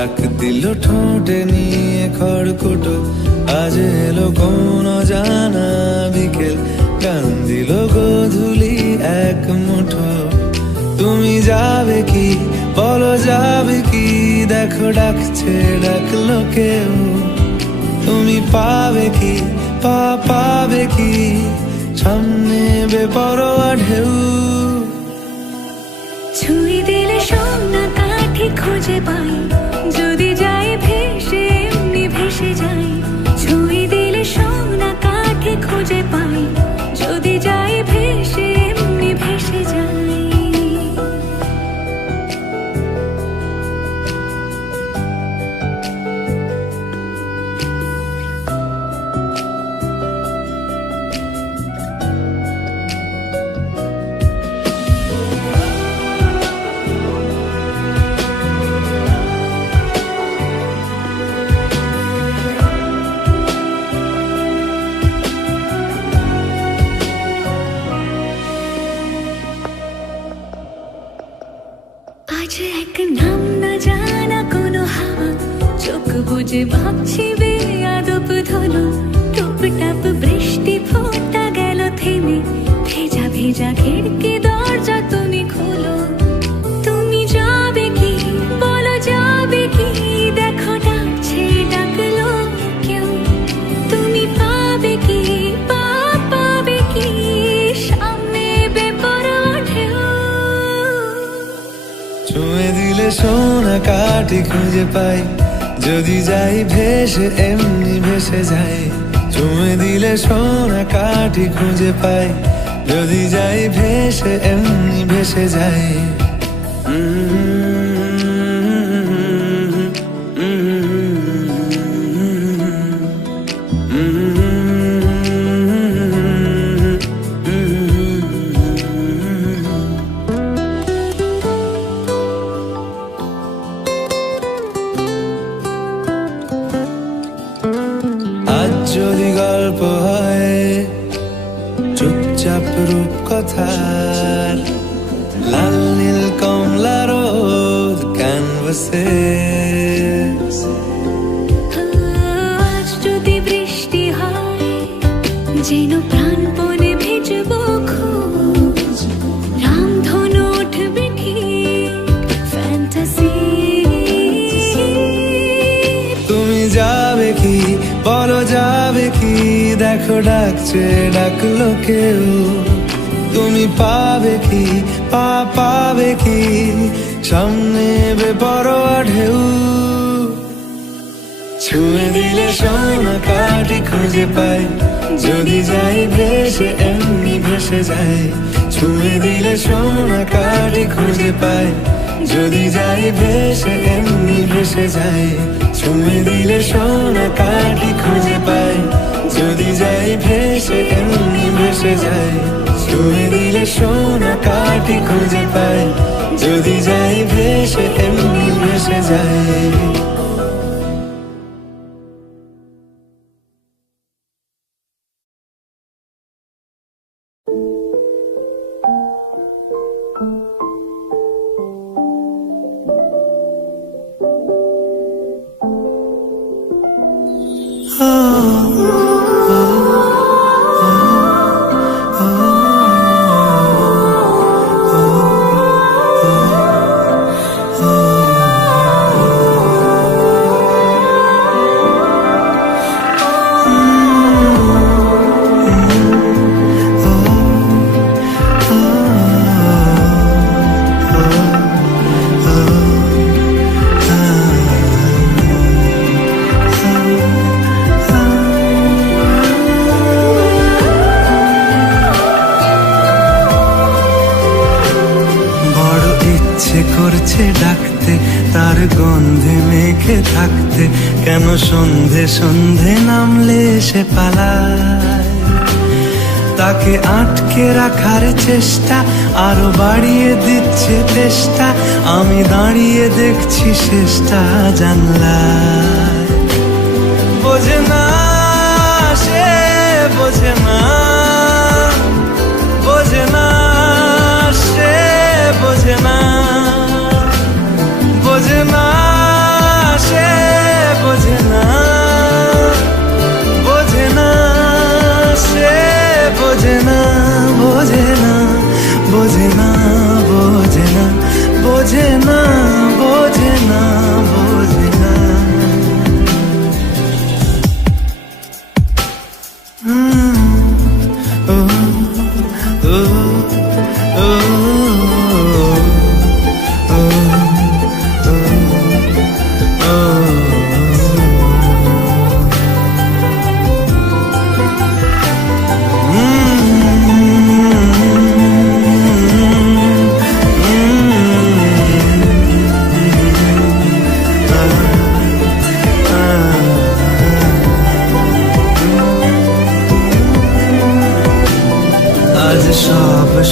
ডাক দিল ঠোঁটে নিয়ে খড়কুটো, আজ এলো কোন জানা বিকেল, গান দিল গোধূলি এক মুঠো। তুমি যাবে কি বলো, যাবে কি, দেখো ডাকছে ডাকলো কেউ। তুমি পাবে কি পাবে কি, সামনে বেপরোয়া ঢেউ। ছুঁই দিলে সোনা কাঠি খুঁজে পাই, যদি যাই ভেসে এমনি ভেসে যাই। ছুঁই দিলে সোনা কাঠি খুঁজে পাই, যদি যাই ভেসে এমনি ভেসে যাই। আজ এক নাম না জানা কোনো হাওয়া, চোখ বুঝে ভাবছি বেয়াদব ধলো। টুপটাপ বৃষ্টি ফোঁটা গেল থেমে, ভেজা ভেজা খিড়কি দরজা তুমি খোলো। তুমি যাবে কি বলো, যাবে কি, দেখো ডাকছে ডাকলো কেউ। তুমি পাবে কি পাবে কি, সামনে বেপরোয়া ঢেউ। ছুঁয়ে দিলে সোনা কাঠি খুঁজে পাই, যদি যাই ভেসে এমনি ভেসে যাই। ছুঁয়ে দিলে সোনা কাঠি খুঁজে পাই, যদি যাই ভেসে এমনি ভেসে যাই। আজ যদি গল্প হয় চুপচাপ রূপকথার, লাল নীল কমলা রোদ ক্যানভাসে। আজ যদি বৃষ্টি হয়, যেন প্রাণপণে ভিজবো খুব। রামধনু উঠবে ঠিক ফ্যান্টাসি। তুমি যাবে কি বলো, যাবে কি, দেখো ডাকছে ডাকলো কেউ। তুমি পাবে কি পাবে কি, সামনে বেপরোয়া ঢেউ। ছুঁয়ে দিলে সোনা কাঠি খুঁজে পাই, যদি যাই ভেসে এমনি ভেসে যাই। ছুঁয়ে দিলে সোনা কাঠি খুঁজে পাই, যদি যাই ভেসে এমনি ভেসে যাই। ছুঁয়ে দিলে সোনা কাঠি খুঁজে পাই, যদি যাই ভেসে এমনি ভেসে যাই। ছুঁয়ে দিলে সোনা কাঠি খুঁজে পাই, যদি যাই ভেসে এমনি ভেসে যাই। করছে ডাকতে, তার গন্ধে মেখে থাকতে, কেন সন্ধে সন্ধে নামলে সে পালায়। তাকে আটকে রাখার চেষ্টা আরো বাড়িয়ে দিচ্ছে তেষ্টা, আমি দাঁড়িয়ে দেখছি শেষটা জানলায়। বোঝে না সে, বোঝে না, বোঝে না সে, বোঝে না, বোঝে না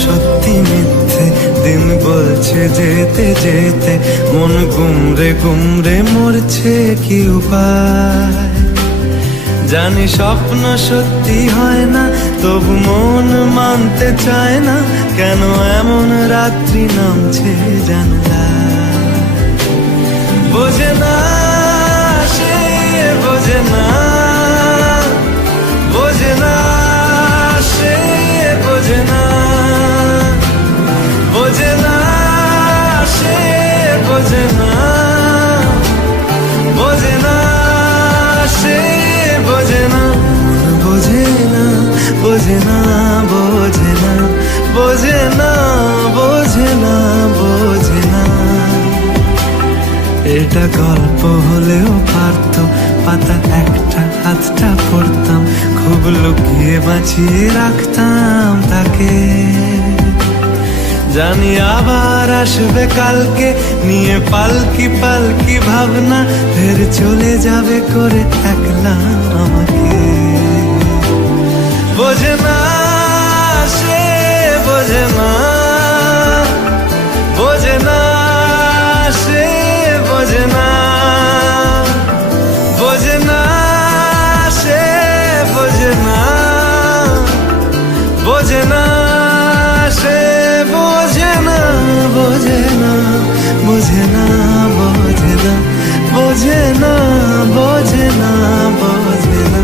সত্যি মিথ্যে দিন বলছে যেতে যেতে মন গুমরে গুমরে মরছে কি উপায়। জানি স্বপ্ন সত্যি হয় না, তবু মন মানতে চায় না, কেন এমন রাত্রি নামছে জানলায়। বোঝে না সে, বোঝে না, বোঝে না সে, বোঝে না, বোঝে না সে, বোঝে না, বোঝে না সে, বোঝে না, বোঝে না, বোঝে না, বোঝে না, বোঝে না, বোঝে না, বোঝে না। এটা গল্প হলেও পারত, পাতা একটা হাতটা পড়তাম, খুব লুকিয়ে বাঁচিয়ে রাখতাম তাকে। জানি আবার আসবে কালকে, নিয়ে পালকি পালকি ভাবনা, ফের চলে যাবে করে একলা আমাকে। বোঝে না সে, বোঝে না, বোঝে না সে, বোঝে না, বোঝে না সে, বোঝে না, বোঝে না সে, বোঝে না, বোঝে না, বোঝে না, বোঝে না, বোঝে না, বোঝে না, বোঝে না।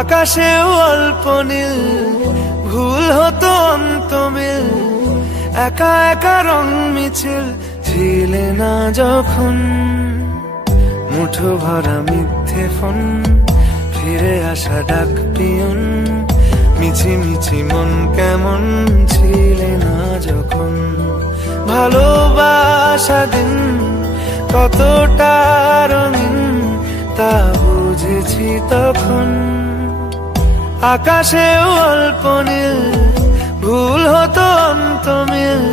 আকাশেও অল্প নীল, ভুল হতো অন্ত মিল, একা একা রং মিছিল ছিলে না যখন। মুঠো ভরা মিথ্যে ফোন, ফিরে আসা ডাক পিয়ন, মিছি মিছি মন কেমন ছিলে না যখন। ভালোবাসা দিন কতটা রঙিন তা বুঝেছি তখন। আকাশেও অল্প নীল, ভুল হতো অন্ত মিল,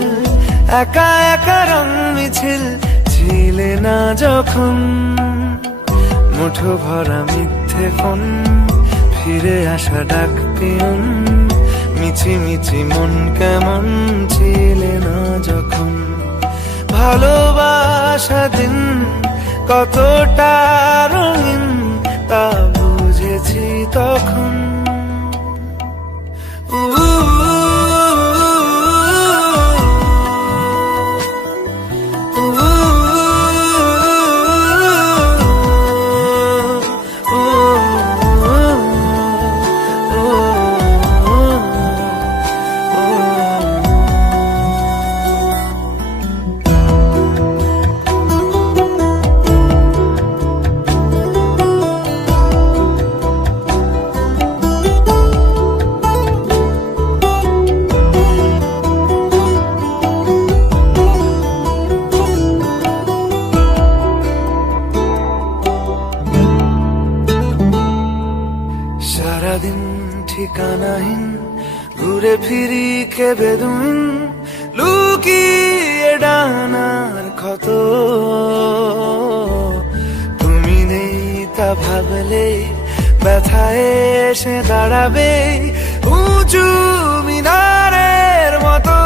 একা একা রং মিছিল ছিলে না যখন মুঠো ভরা মিথ্যে ফোন, ফিরে আসা ডাক পিয়ন, মিছি মিছি মন কেমন ছিলে না যখন। ভালোবাসা দিন কতটা রঙিন তা বুঝেছি তখন। সারাদিন ঠিকানাহীন ঘুরে ফিরি খেবে দুইন, লুকিয়ে ডানার ক্ষত। তুমি নেই তা ভাবলে ব্যথায় এসে দাঁড়াবে উঁচু মিনারের মতো।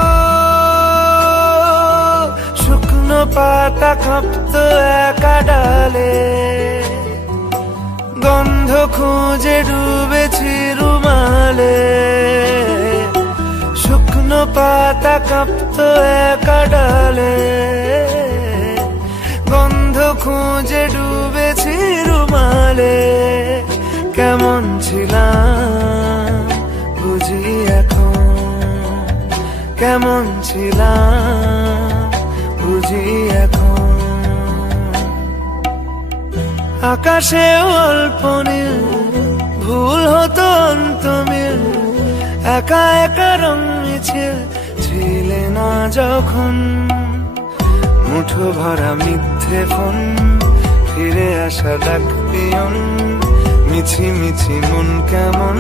শুকনো পাতা কাঁপতো একা ডালে, গন্ধ খুঁজে ডুবেছি রুমালে। শুকনো পাতা কাঁপতো একা ডালে, গন্ধ খুঁজে ডুবেছি রুমালে। কেমন ছিলাম বুঝি এখন, কেমন ছিলাম বুঝি এখন। আকাশে অল্প নীল, ভুল হতো অন্তমিল, একা একা রং মিছিল ছিলে না যখন। মুঠো ভরা মিথ্যে ফোন, ফিরে আসা ডাক পিয়ন, মিছি মিছি মন কেমন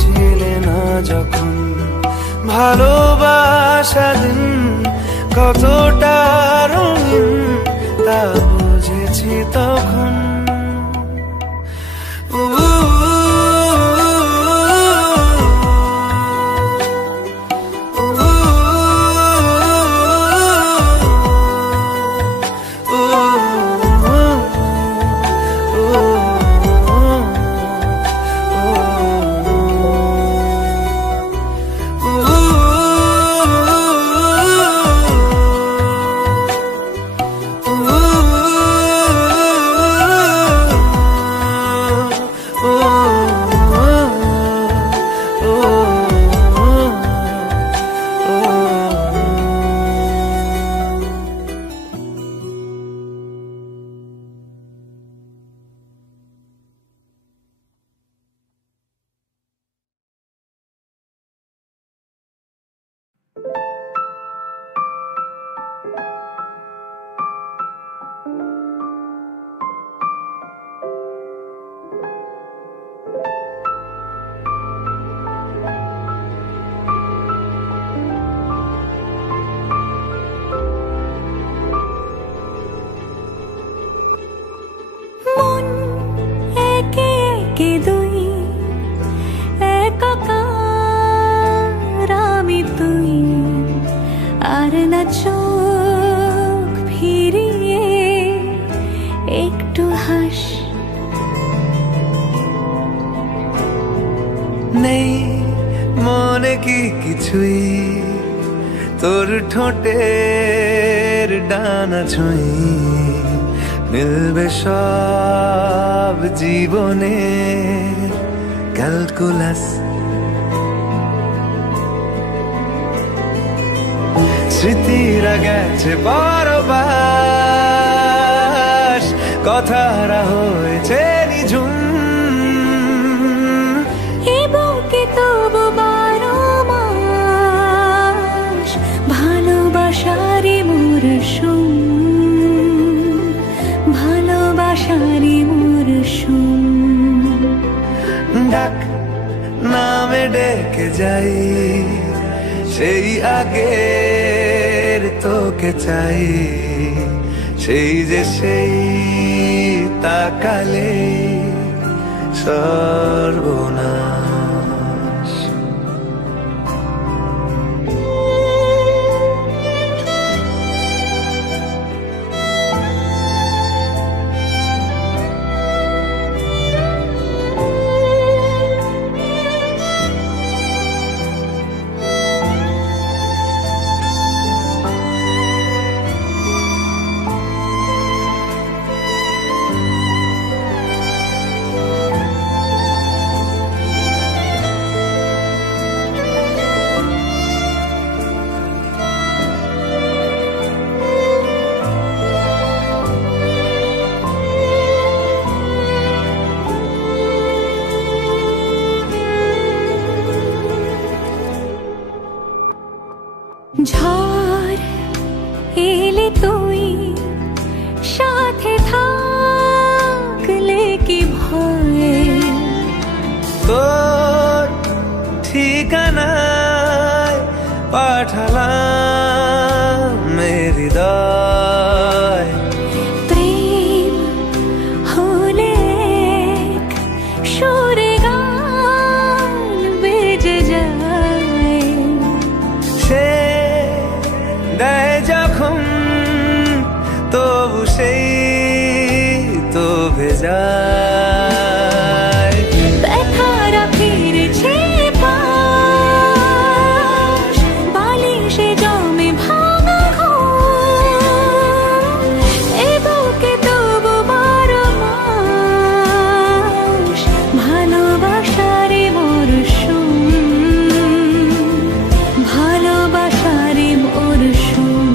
ছিলে না যখন। ভালোবাসা দিন কতটা রঙিন তা বুঝেছি তখন। নেই মনে কি কিছুই, তোর ঠোঁটের ডানা ছুঁই, মিলবে সব জীবনে ক্যালকুলাস। স্মৃতিরা গেছে পরবাস, কথারা হয়েছে নিঝুম। তবু 12 মাস ভালোবাসারি মরশুম, ভালোবাসারি মরশুম। ডাক নামে ডেকে যাই, সেই আগের তোকে চাই, সেই যে সেই তাকালে সর্বনাশ। ঝড় এলে তুই সাথে থাকলে কি ভয়, তোর ঠিকানায় পাঠালাম হৃদয়। প্রেম হলে এক সুরে গান বেজে যায়, সে দেয় যখন তবু সেই তো ভেজায়। ব্যথারা ফিরেছে পাশ, বালিশে জমে ভাঙা ঘর, এ বুকে তবু 12 মাস ভালোবাসারে মরশুম, ভালোবাসারে মরশুম।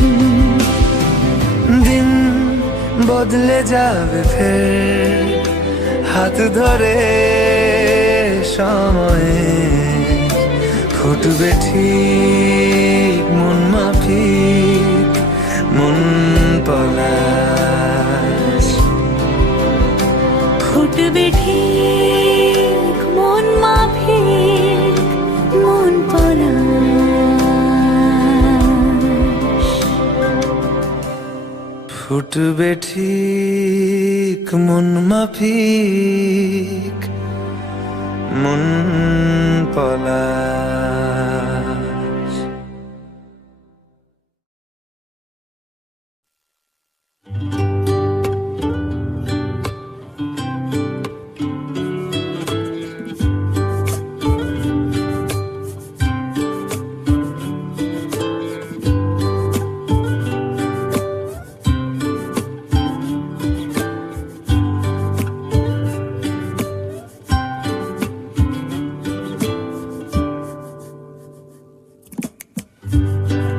দিন বদলে যাবে ফের হাত ধরে সময়ে, ফুটবে ঠিক মন মাফিক মন পলাশ। ফুটবে ঠিক মন মাফিক মন পলাশ। ফুটবে ঠিক মন মাফিক মন পলাশ।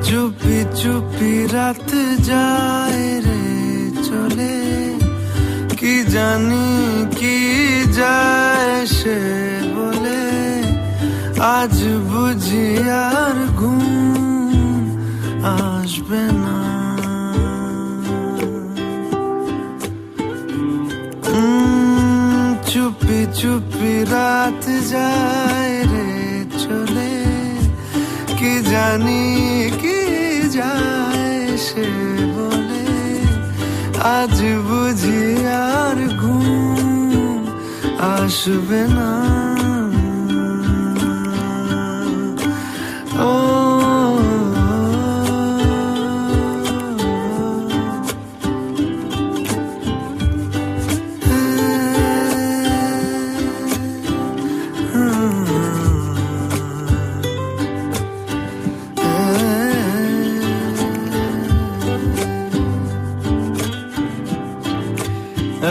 চুপি চুপি রাত যায় রে চলে, কি জানি কি যায় সে বলে, আজ বুঝি আর ঘুম আসবে না। চুপি চুপি রাত যায় রে চলে, কি জানি কি যায় সে বলে, আজ বুঝি আর ঘুম আসবে না। ও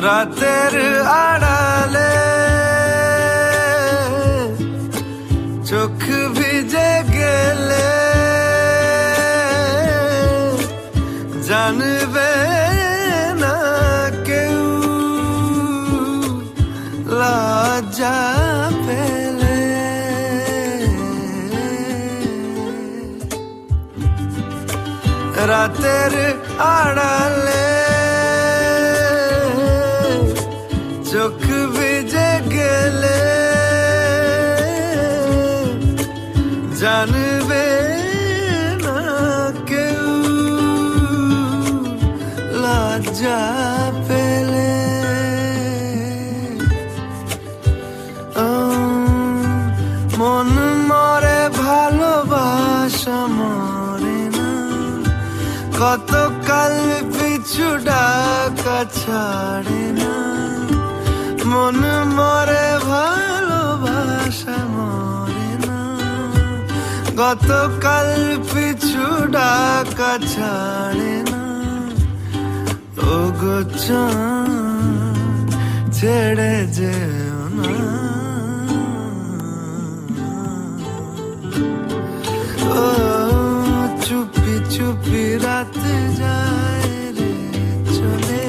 রাতের আড়ালে চোখ ভিজে গেলে, জানবে না কেউ লজ্জা পেলে। রাতের আড়ালে চোখ ভিজে গেলে, জানবে না কেউ লজ্জা লজ্জা পেলে মন মরে ভালোবাসা মরে না, কতকাল পিছু ডাকা ছাড়ে না। মন মরে ভালোবাসা মরে না, গতকাল পিছু ডাকা ছাড়ে না। ও গো চাঁদ ছেড়ে যেও না, ও চুপি চুপি রাত যায় রে চলে,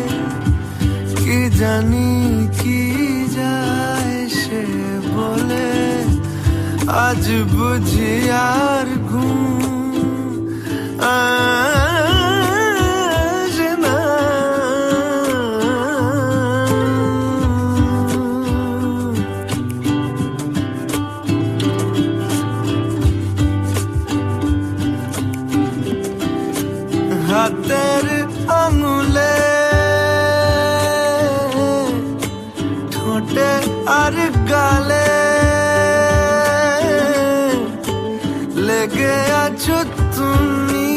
কি জানি কি যায় সে বলে। আজ বুঝি আর ঘুম আসে না, হাতের আঙুলে ঠোঁটে আর গালে লেগে আছো তুমি,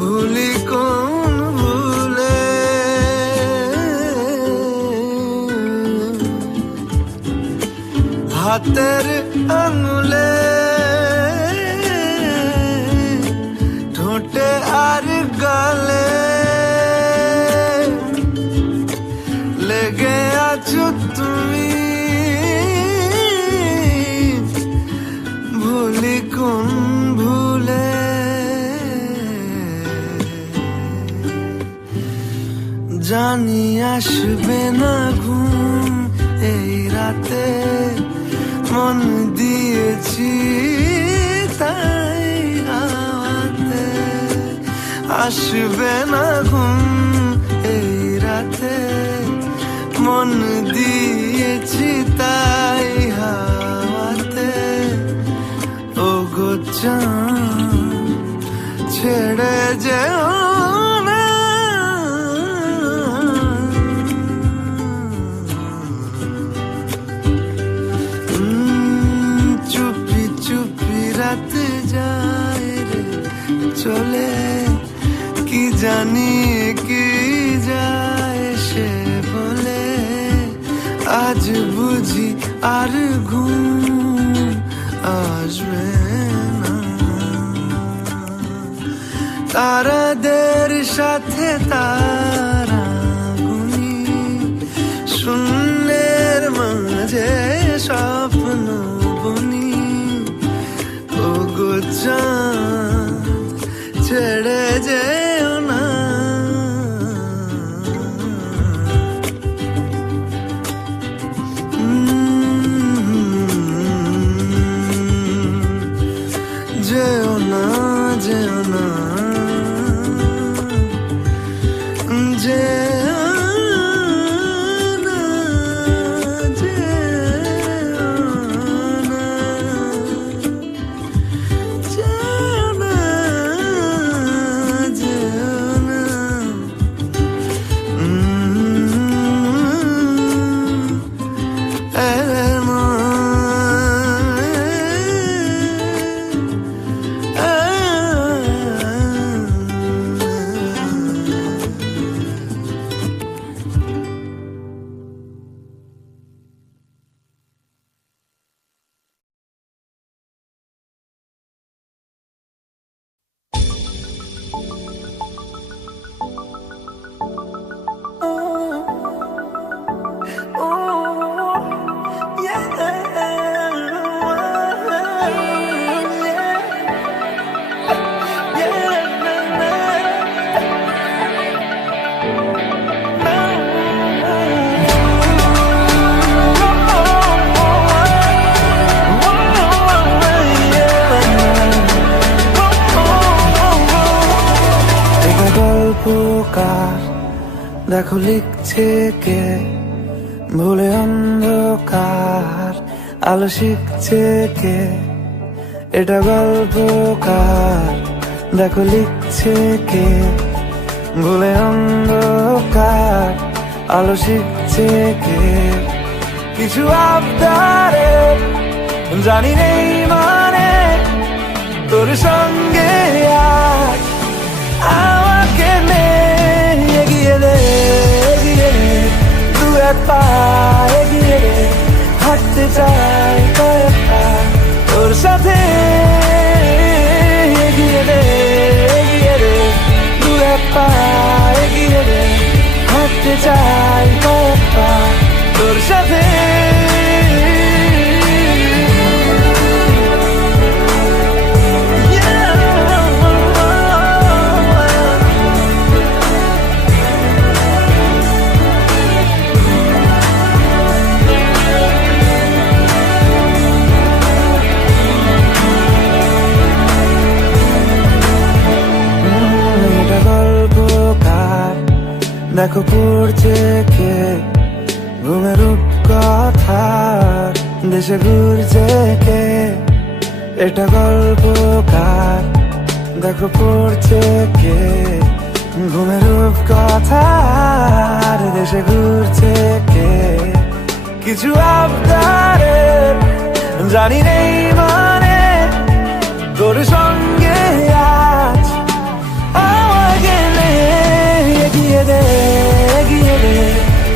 ভুলি কোন ভুলে। হাতের আঙুলে ঠোঁটে আর গালে লেগে আছো তুমি, ভুলি কোন ভুলে। জানি আসবে না ঘুম এই রাতে, মন দিয়েছি তাই হাওয়াতে। আসবে না ঘুম এই রাতে, মন দিয়েছি তাই হাওয়াতে। ও গো চাঁদ ছেড়ে যেও না, চুপি চুপি রাত যায় রে চলে, কি জানি কি যায় সে বলে। আজ বুঝি আর ঘুম আসবে না, তারাদের সাথে তারা গুনি, শূন্যের মাঝে স্বপ্ন বুনি। ও গো চাঁদ ছেড়ে যেও না, যেও না, যেও না, যেও না, যেও না, যেও না, গল্পকার দেখো লিখছে কে, ভুলে অন্ধকার আলো শিখছে কে। এটা গল্পকার দেখো লিখছে লিখছে কে ভুলে অন্ধকার আলো শিখছে কে কিছু আবদারে জানি নেই মানে তোর সঙ্গে আজ আমাকে নে এগিয়ে দে দু এক পা এগিয়ে দে হাঁটতে চাই কয়েক পা তোর সাথে এগিয়ে দে দু এক পা এগিয়ে দে হাঁটতে চাই কয়েক পা তোর সাথে দেখো পড়ছে কে ঘুমের কথা দেশে ঘুরছে কে এটা গল্পকার দেখো পড়ছে কে ঘুমের কথা দেশে ঘুরছে কে কিছু আবদারে জানি নেই মানে তোর সঙ্গে আজ আমাকে এগিয়ে দে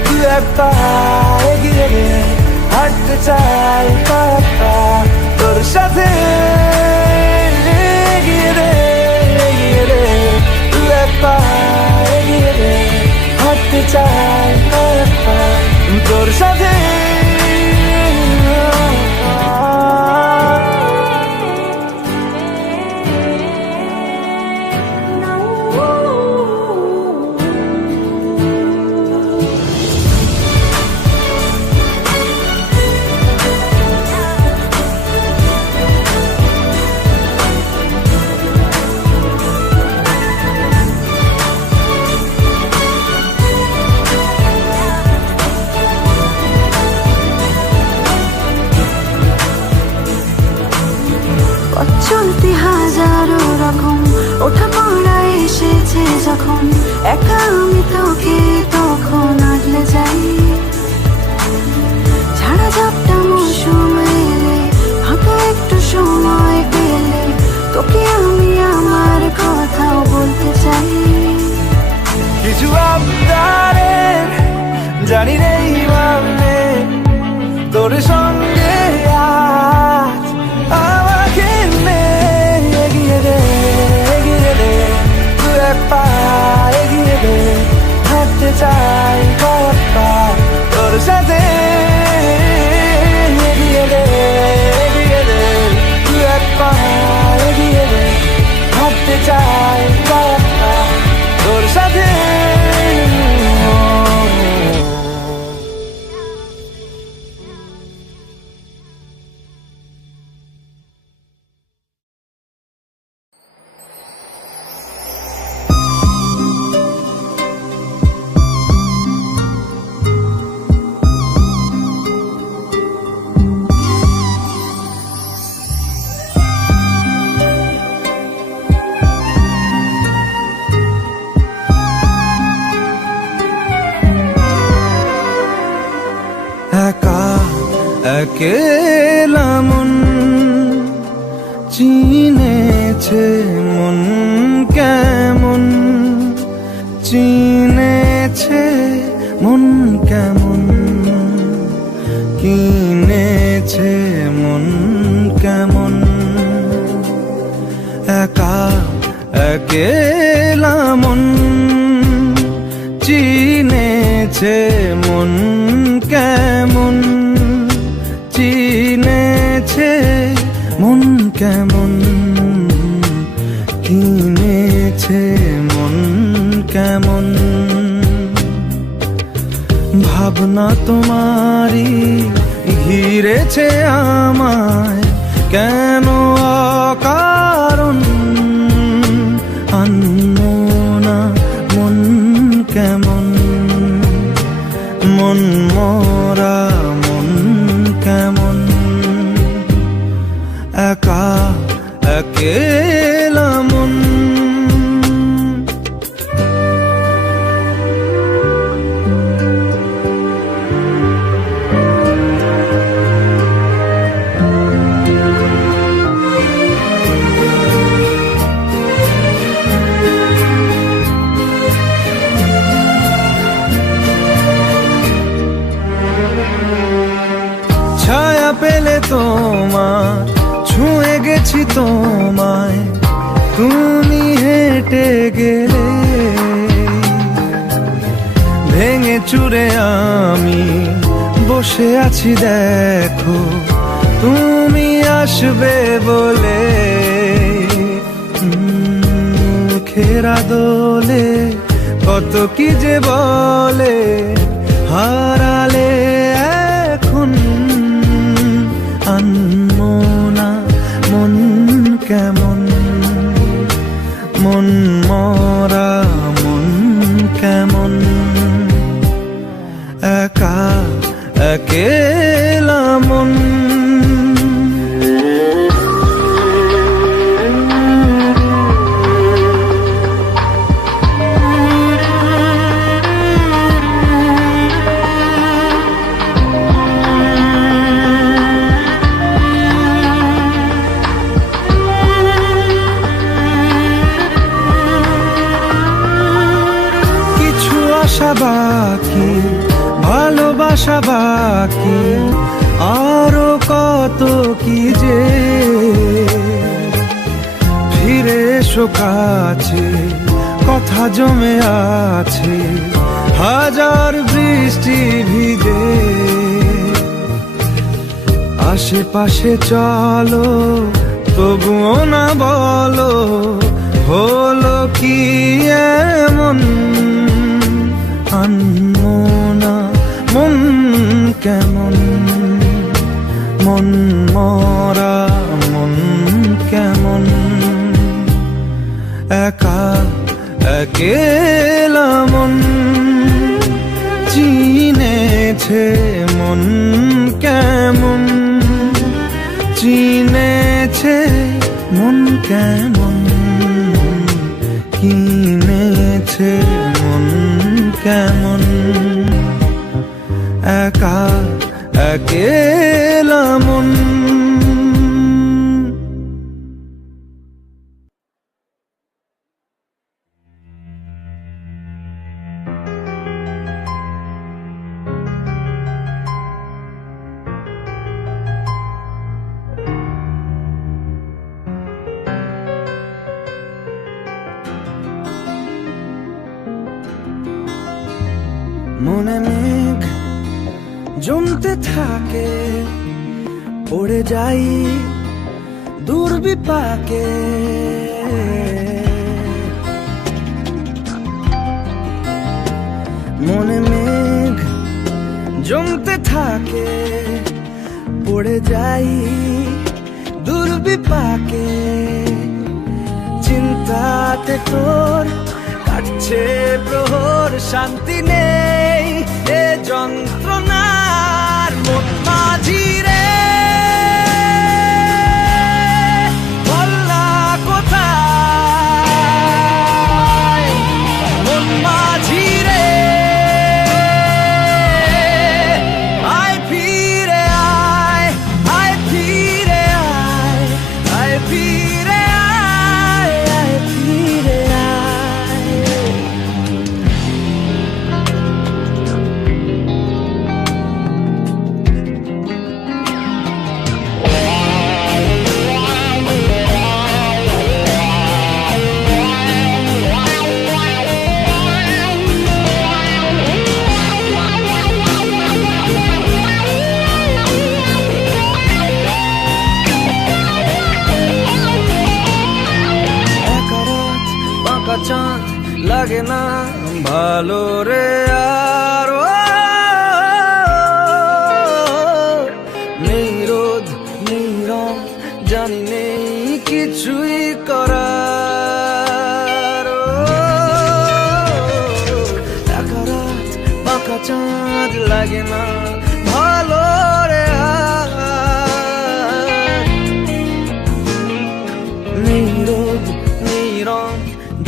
দু এক পা এগিয়ে দে হাঁটতে চাই কয়েক পা তোর সাথে এগিয়ে দে দু এক পা এগিয়ে দে হাঁটতে চাই কয়েক পা তোর সাথে চলতে হাজারো রকম ওঠা পড়া এসেছে যখন একা আমি তোকে তখন আগলে যাই ঝাড়া ঝাপটা মৌসুম এলে ফাঁকা একটু সময় পেলে তোকে আমি আমার কথাও বলতে চাই কিছু আবদারে জানি নেই মানে তোর সঙ্গে আজ আমাকে এগিয়ে দে দু এক পা এগিয়ে দে হাঁটতে চাই কয়েক পা তোর সাথে এগিয়ে দে দু এক পা এগিয়ে দে হাঁটতে চাই কয়েক পা তোর সাথে একেলা মন চিনেছে মন কেমন চিনেছে মন কেমন কিনেছে মন কেমন একা একেলা মন চিনেছে মন কেমন চিনেছে মন কেমন কিনেছে মন কেমন ভাবনা তোমারই ঘিরেছে আমায় কেন অকারণ আনমনা মন কেমন মন মরা মন কেমন একা একেলা মন তোমায়, তুমি হেঁটে গেলে ভেঙে চুরে আমি বসে আছি দেখো, তুমি আসবে বলে খেরা দোলে কত কি যে বলে, হারালে এখন আনমো না মন কেমন, মন মরা মন কেমন, একা একেলা মন। বাকি ভালোবাসা বাকি আরো কত কি যে, ফিরে এসো কাছে কথা জমে আছে হাজার বৃষ্টি ভিজে, আশেপাশে চলো তবুও না বলো হলো কি এমন, আনমো না মন কেমন, মন মরা মন কেমন, একা একেলা মন, চিনেছে মন কেমন, চিনেছে মন কেমন, কিনেছে মন কেমন, একা একেলা মন। মনে মেঘ জমতে থাকে, পড়ে যাই দুর্বিপাকে, মনে মেঘ জমতে থাকে, পড়ে যাই দুর্বিপাকে, চিন্তাতে তোর কাটছে প্রহর, শান্তি নেই এ যন্ত্রণার মন মাঝি রে, বলনা কোথায় মন মাঝি রে, আয় ফিরে আয়, আয় ফিরে আয়, আয় ফিরে আয়, আয় ফিরে আয়। চাঁদ লাগে না ভালো রে আর, নেই রোদ নেই রং জানি নেই কিছুই করার, একা রাত বাঁকা চাঁদ লাগে না ভালো রে আর, নেই রোদ নেই রং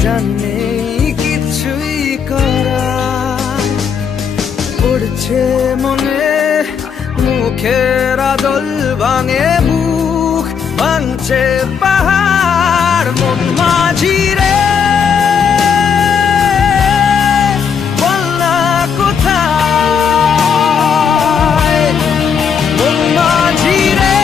জানি কিছুই করার, পড়ছে মনে মুখের আদল ভাঙে বুক, ভাঙছে পাহাড় মন মাঝি রে, বলনা কোথায় মন মাঝি রে,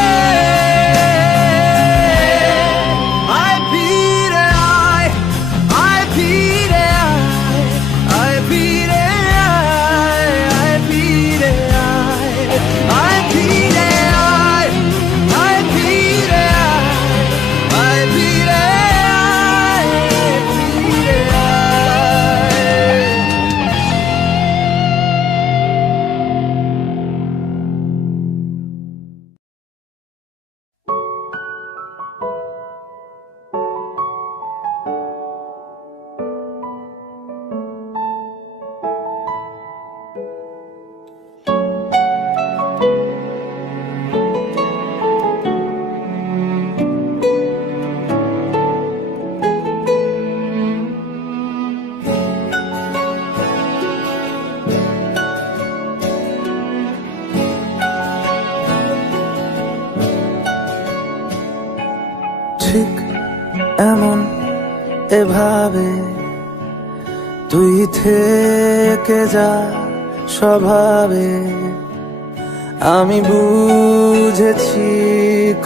ঠিক এমন এভাবে তুই থেকে যা স্বভাবে। আমি বুঝেছি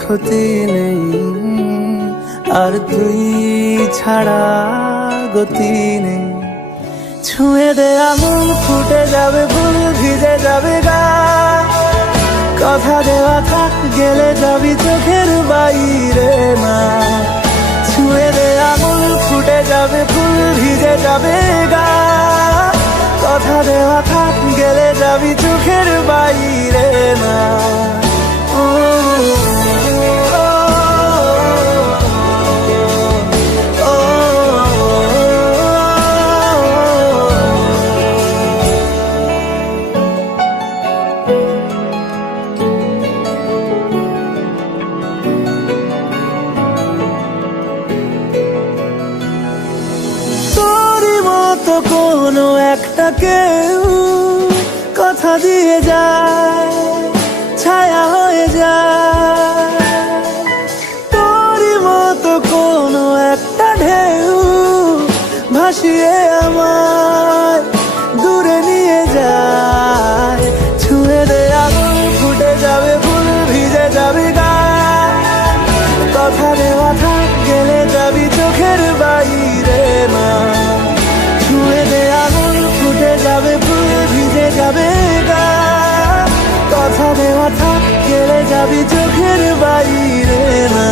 ক্ষতি নেই, আর তুই ছাড়া গতি নেই। ছুঁয়ে দে আঙুল, ফুটে যাবে ফুল, ভিজে যাবে গা। কথা দেওয়া থাক, গেলে যাবি চোখের বাইরে না। ছুঁয়ে দে আঙুল, ফুটে যাবে ফুল, ভিজে যাবে গা। কথা দেওয়া থাক, গেলে যাবি চোখের বাইরে না। তো কোনো একটা কেউ কথা দিয়ে যায়, ছায়া হয়ে যায়। তোরই মতো কোনো একটা ঢেউ ভাসিয়ে আমায় দূরে নিয়ে যায়। ছুঁয়ে দে আঙুল, ফুটে যাবে ফুল, ভিজে যাবে গা। কথা দেওয়া থাক, গেলে যাবি চোখের বাইরে না। ছুঁয়ে দে আঙুল, ফুটে যাবে ফুল, ভিজে যাবে গা। কথা দেওয়া থাক, গেলে যাবি চোখের বাইরে না।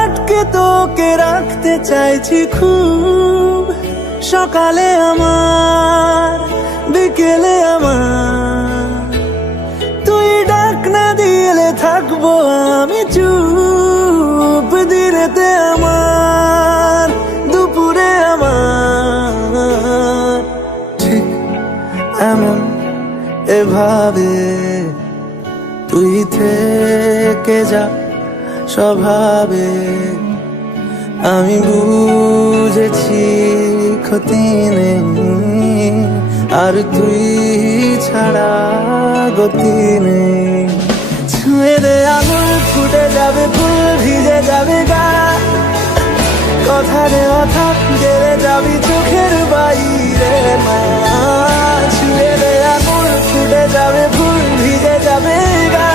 আটকে তোকে রাখতে চাইছি খুব, সকালে আমার, বিকেলে আমার। তুই ডাক না দিলে থাকবো আমি চুপ, দিনেতে আমার, দুপুরে আমার। ঠিক এমন এভাবে তুই থেকে যা স্বভাবে। আমি বুঝেছি ক্ষতি নেই, আর তুই ছাড়া গতি নেই। ছুঁয়ে দে আঙুল, ফুটে যাবে ফুল, ভিজে যাবে গা। কথা দেওয়া থাক, গেলে যাবি চোখের বাইরে না। ছুঁয়ে দে আঙুল, ফুটে যাবে ফুল, ভিজে যাবে গা।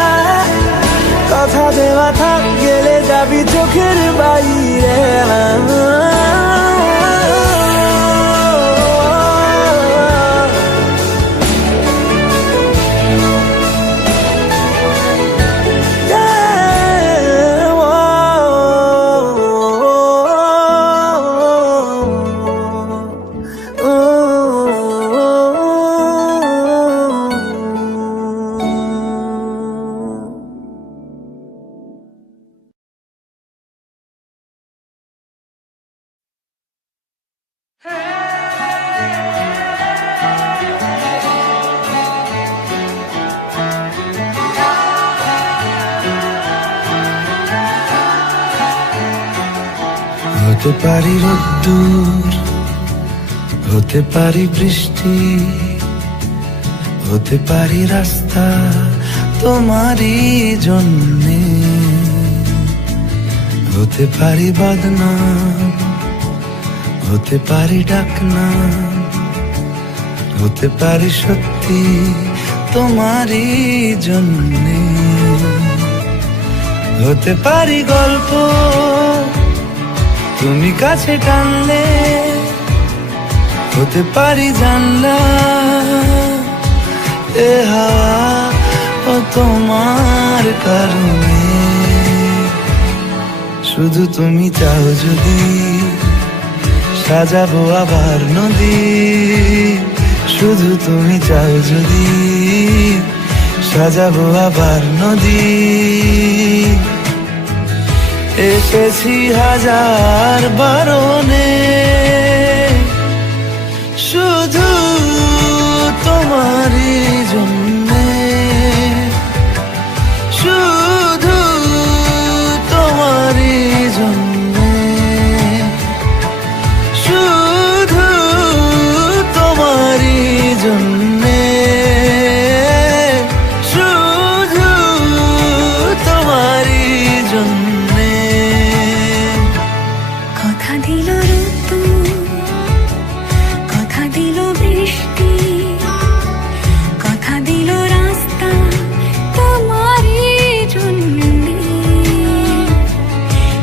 কথা দেওয়া থাক, গেলে যাবি চোখের বাইরে না। হতে পারি রোদ্দুর, হতে পারি বৃষ্টি, হতে পারি রাস্তা তোমারই জন্যে। হতে পারি বদনাম, হতে পারি ডাকনাম, হতে পারি সত্যি তোমারই জন্যে। হতে পারি গল্প তুমি কাছে টানলে, হতে পারি জানলা এ হাওয়া ও তোমার কারণে। শুধু তুমি চাও যদি সাজাবো আবার নদী, শুধু তুমি চাও যদি সাজাবো আবার নদী। এসেছি হাজার বারণে, শুধু তোমারই জন্যে, শুধু তোমারই জন্যে, শুধু তোমারই জন্যে, শুধু তোমারই জন্যে। কথা দিল ঋতু, কথা দিল বৃষ্টি, কথা দিল রাস্তা তোমারই জন্যে।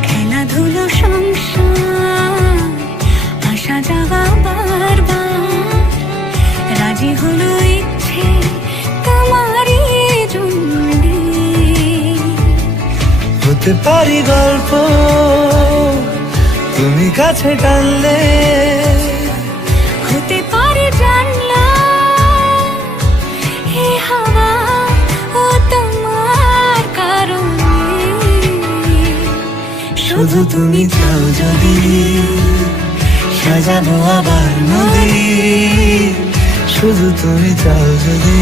খেলাধুলো সংসার আসা যাওয়া বারবার, রাজি হলো ইচ্ছে তোমারই জন্যে। হতে পারি গল্প তুমি কাছে টানলে, হতে পারে জানলা হে হাওয়া ও তোমার কারণে। শুধু তুমি চাও যদি সাজাবো আবার নদী, শুধু তুমি চাও যদি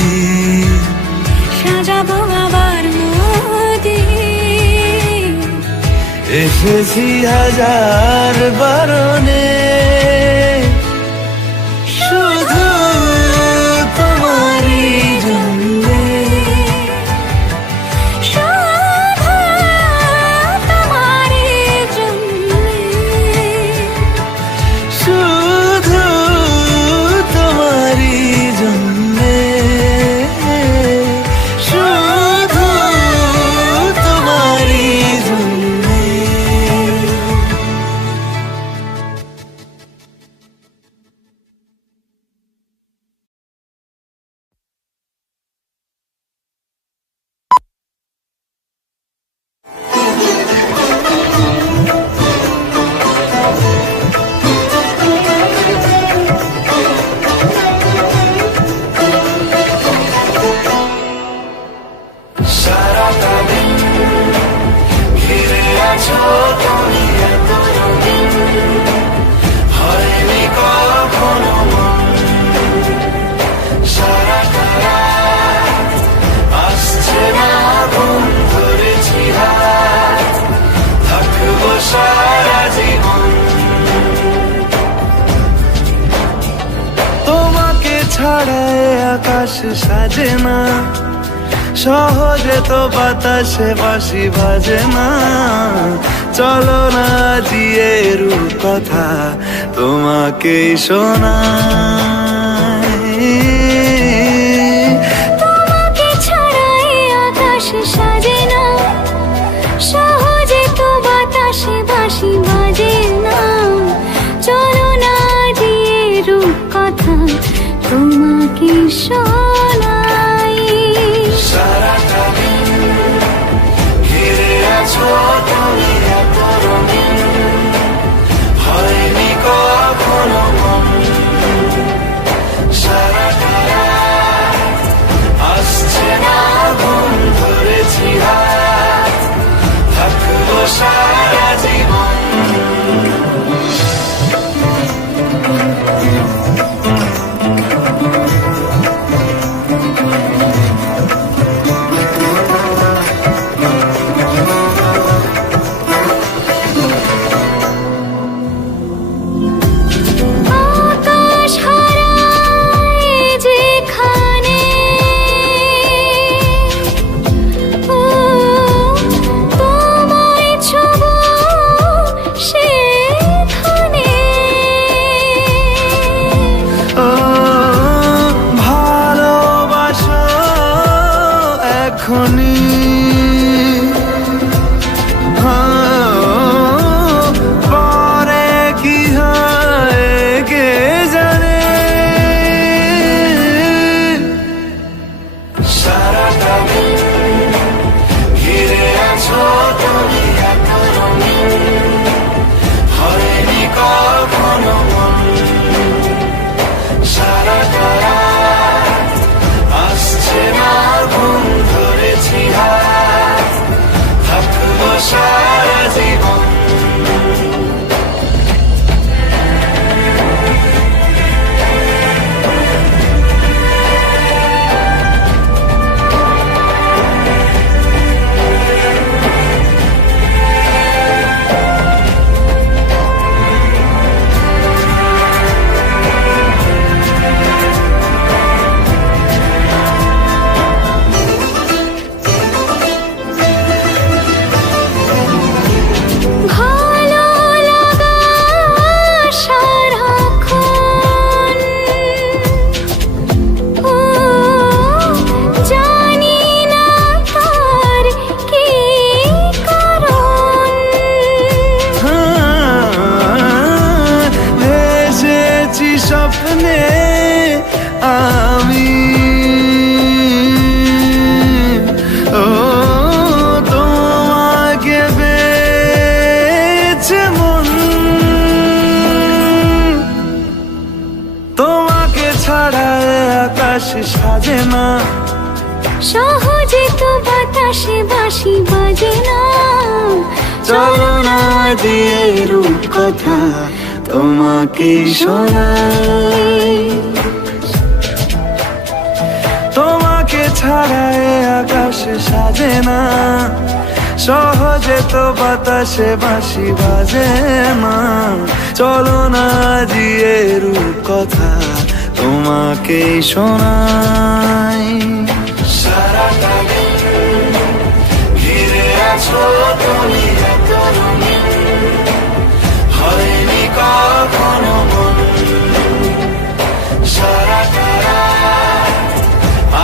সাজাবো আবার নদী। এসেছি হাজার বারণে, শুধু তোমারই জন্যে, শুধু তোমারই জন্যে। শুধু তোমারই জন্যে, শুধু তোমারই জন্যে। সারাটা দিন ঘিরে আছো তুমি এত রঙিন, হয়নি কখনো মন। সারাটা রাত আসছে না ঘুম, ধরেছি হাত থাকবো সারা জীবন। তোমাকে ছাড়া এ আকাশ সাজে না, সহজে তো বাতাসে বাঁশি বাজে না। চলো না জিয়ে রূপ কথা তোমাকে শোনাই। তোমাকে ছাড়া এই আকাশ সাজে না, সহজে তো বাতাসে বাঁশি বাজে না। চলো না দিয়ে রূপ কথা তোমাকে শোনাই। সারাটা দিন ঘিরে আছো তুমি এত রঙিন, হয়নি কখনো মন। সারাটা রাত আসছে না ঘুম, ধরেছি হাত থাকবো সারা জীবন। আকাশ হারায় যেখানে, ও তোমায় ছোঁবো সেখানে। ও ভালোবাসো এখনই, পরে কি হয় কে জানে। সারাটা দিন ঘিরে আছো তুমি এত রঙিন, হয়নি কখনো মন। সারাটা রাত আসছে না ঘুম, সহজে তো বাতাসে বাঁশি বাজে না। চলো না দিয়ে রূপকথা তোমাকে শোনাই। তোমাকে ছাড়া এ আকাশে সাজে না, সহজে তো বাতাসে বাঁশি বাজে না। চলো না দিয়ে রূপকথা তোমাকে শোনাই। সারাটা দিন ঘিরে আছো তুমি এত রঙিন, হয়নি কখনো মন। সারাটা রাত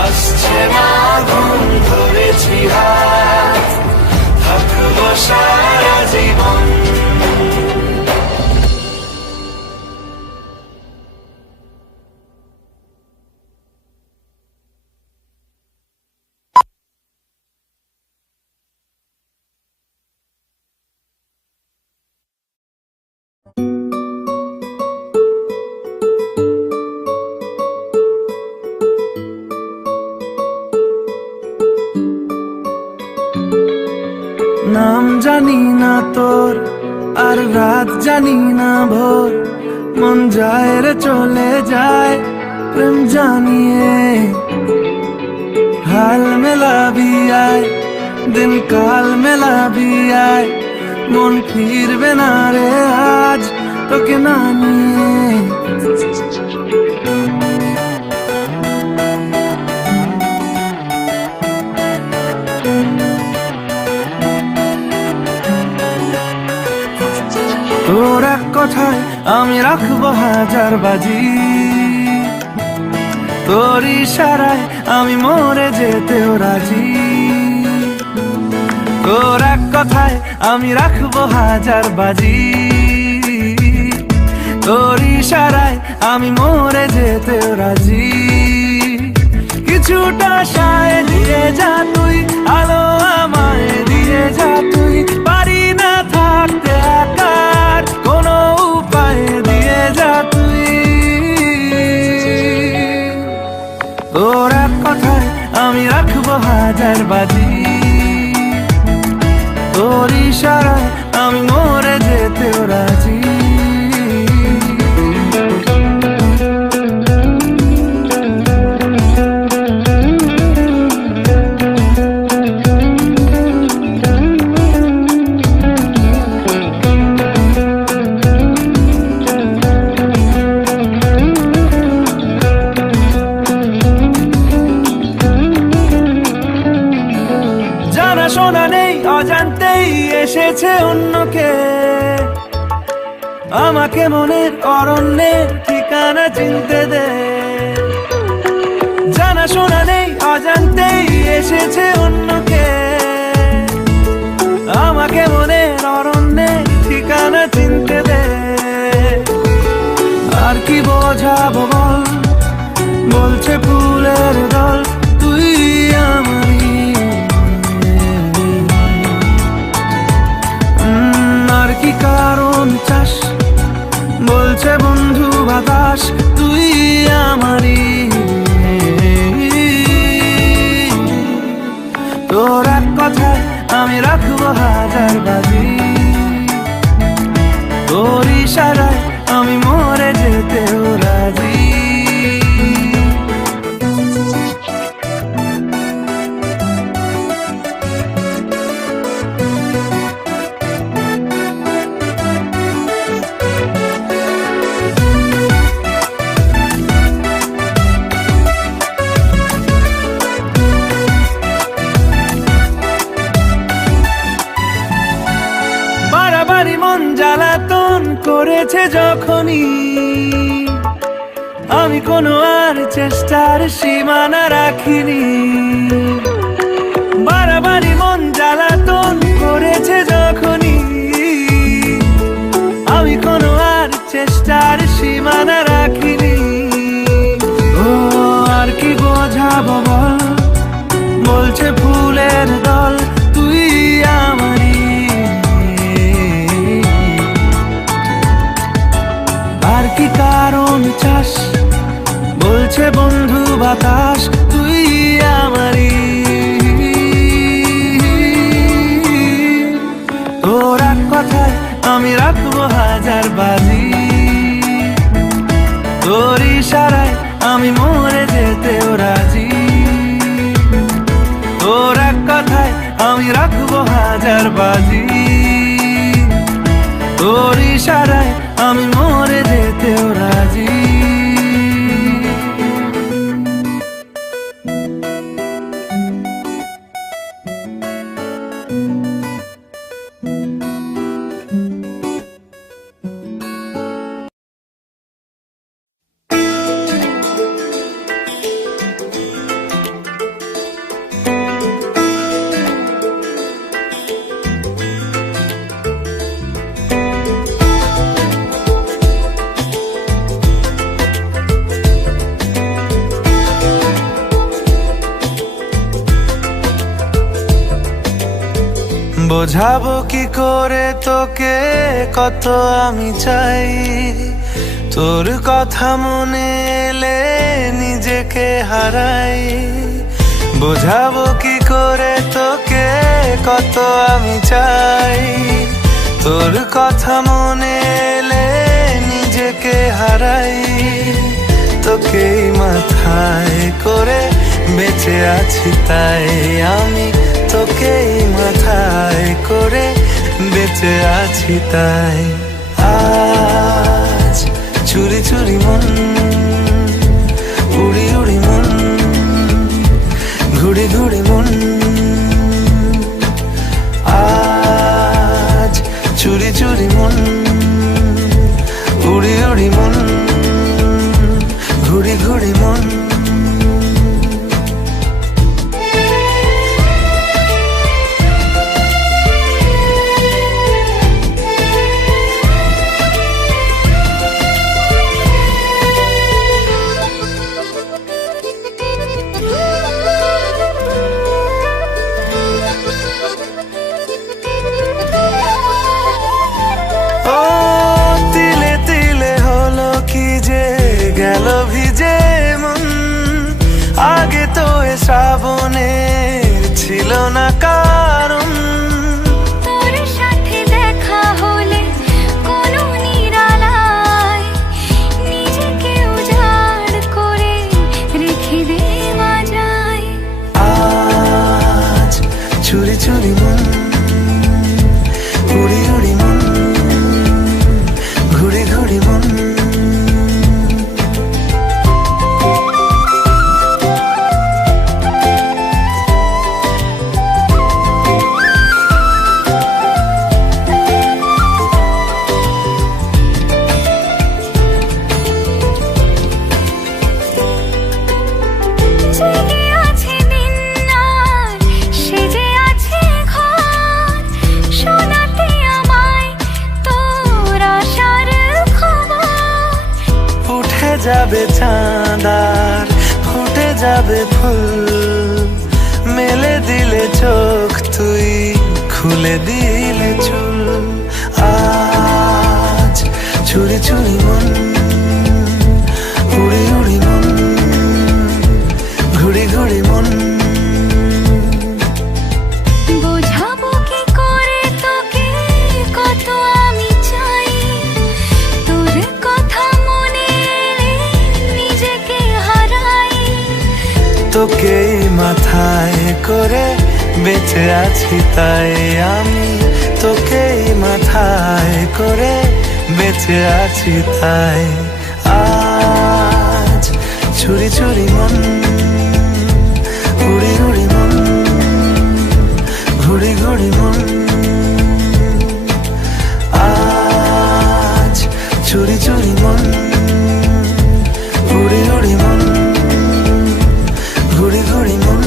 আসছে না ঘুম, ধরেছি হাত, থাকবো সারা জীবন। নাম জানি না তোর, আর রাত জানি না ভোর, মন যায় রে চলে যায় প্রেম জানিয়ে। হাল মেলাবি আয়, দিন কাল মেলাবি আয়, মন ফিরবে না রে আজ তোকে না নিয়ে। তোর এক কথায় আমি রাখবো হাজার বাজি, তোর ইশারায় আমি মরে যেতেও রাজি। তোর এক কথায় আমি রাখবো হাজার বাজি, তোর ইশারায় আমি মরে যেতেও রাজি। কিছুটা সায় দিয়ে যা তুই, আলো আমায় দিয়ে যা তুই, পারি না থাকতে একা কোনো উপায় দিয়ে যা তুই। তোর এক কথায় আমি রাখবো হাজার বাজি, তোর ইশারায় আমি মরে যেতেও রাজি। শোনা নেই অজান্তেই এসেছে অন্যকে, আমাকে মনের অরণ্যের ঠিকানা চিনতে দে। জানা শোনা নেই অজান্তেই এসেছে অন্যকে, আমাকে মনের অরণ্যের ঠিকানা চিনতে দে। আর কি বোঝাবো বল, বলছে ফুলের দল তুই আমারই। আর কি কারণ চাস, বলছে বন্ধু বাতাস তুই আমারই। তোর এক কথায় আমি রাখবো হাজার বাজি, তোর ইশারায় আমি মরে যেতেও রাজি। বাড়াবাড়ি মন জ্বালাতন করেছে যখনই, আমি কোনো আর চেষ্টার সীমানা রাখিনি। বাড়াবাড়ি মন জ্বালাতন করেছে যখনই, আমি কোনো আর চেষ্টার সীমানা রাখিনি। ও আর কি বোঝাবো বল, বলছে ফুলের দল তুই আমারই। আর কি কারণ চাস, বলছে বন্ধু বাতাস তুই আমার। বাঁচার বাজি, তোর ইশারায় আমি মরে যেতেও রাজি। বোঝাবো কি করে তোকে কত আমি চাই, তোর কথা মনে এলে নিজেকে হারাই। বোঝাবো কি করে তোকে কত আমি চাই, তোর কথা মনে এলে নিজেকে হারাই। তোকেই মাথায় করে বেঁচে আছি তাই আমি, তোকেই মাথায় করে বেঁচে আছি তাই। আজ চুরি চুরি মন, উড়ি উড়ি মন, ঘুড়ি ঘুড়ি মন। আজ চুরি চুরি মন, উড়ি উড়ি মন, ঘুড়ি ঘুড়ি মন। গেল ভিজে মন, আগে তো এ শ্রাবণে ছিল না কারণ। তোর সাথে দেখা হলে কোনো নিরালায় নিজেকে উজাড় করে রেখে দেওয়া যায়। আজ চুরি চুরি মন, উড়ি উড়ি মন, ঘুড়ি ঘুড়ি মন। যাবে চাঁদার ফুটে যাবে ফুল, মেলে দিলে চোখ তুই খুলে দিলে চুল। আজ চুরি চুরি মন, উড়ি উড়ি মন, ঘুড়ি ঘুড়ি মন। বোঝাবো কি করে তোকে কত আমি চাই, তোর কথা মনে এলে নিজেকে হারাই। তোকেই মাথায় করে বেঁচে আছি তাই আমি, তোকেই মাথায় করে বেঁচে আছি তাই। আজ চুরি চুরি মন, উড়ি উড়ি মন, ঘুড়ি ঘুড়ি মন। আজ চুরি চুরি মন, উড়ি উড়ি মন, ঘুড়ি ঘুড়ি মন।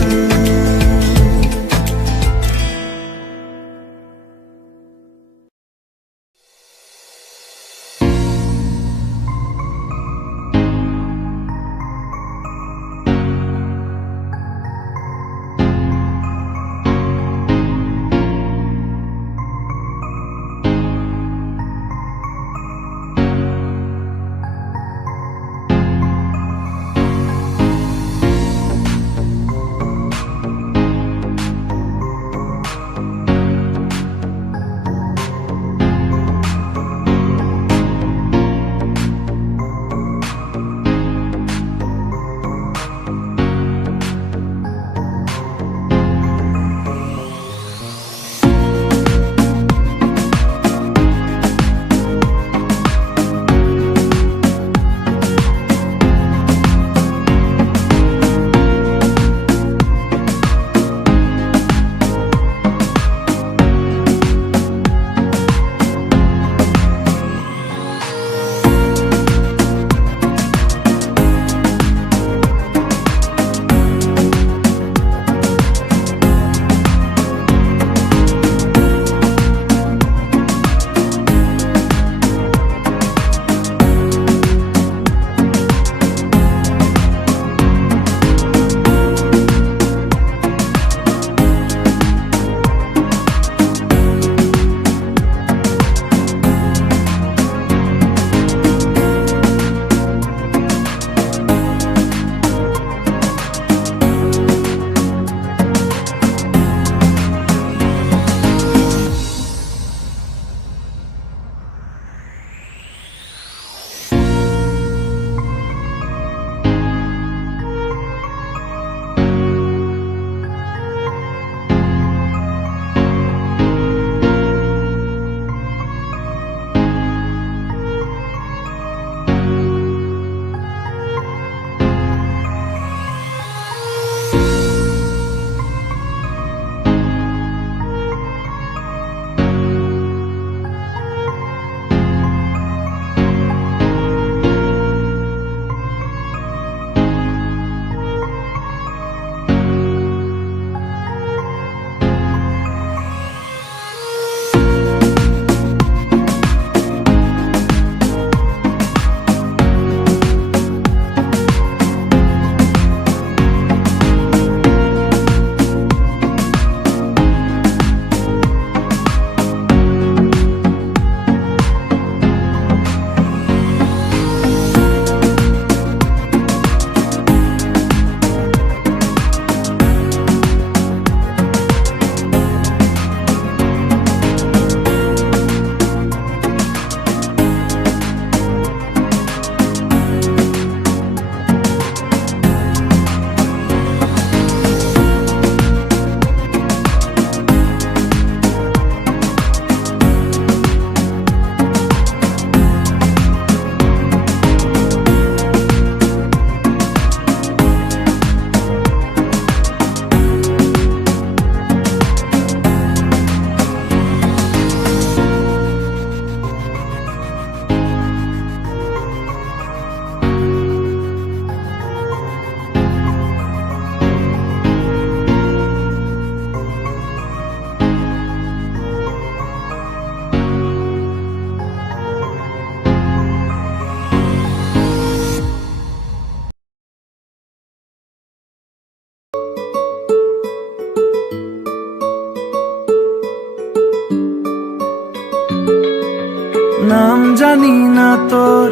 জানি না তোর,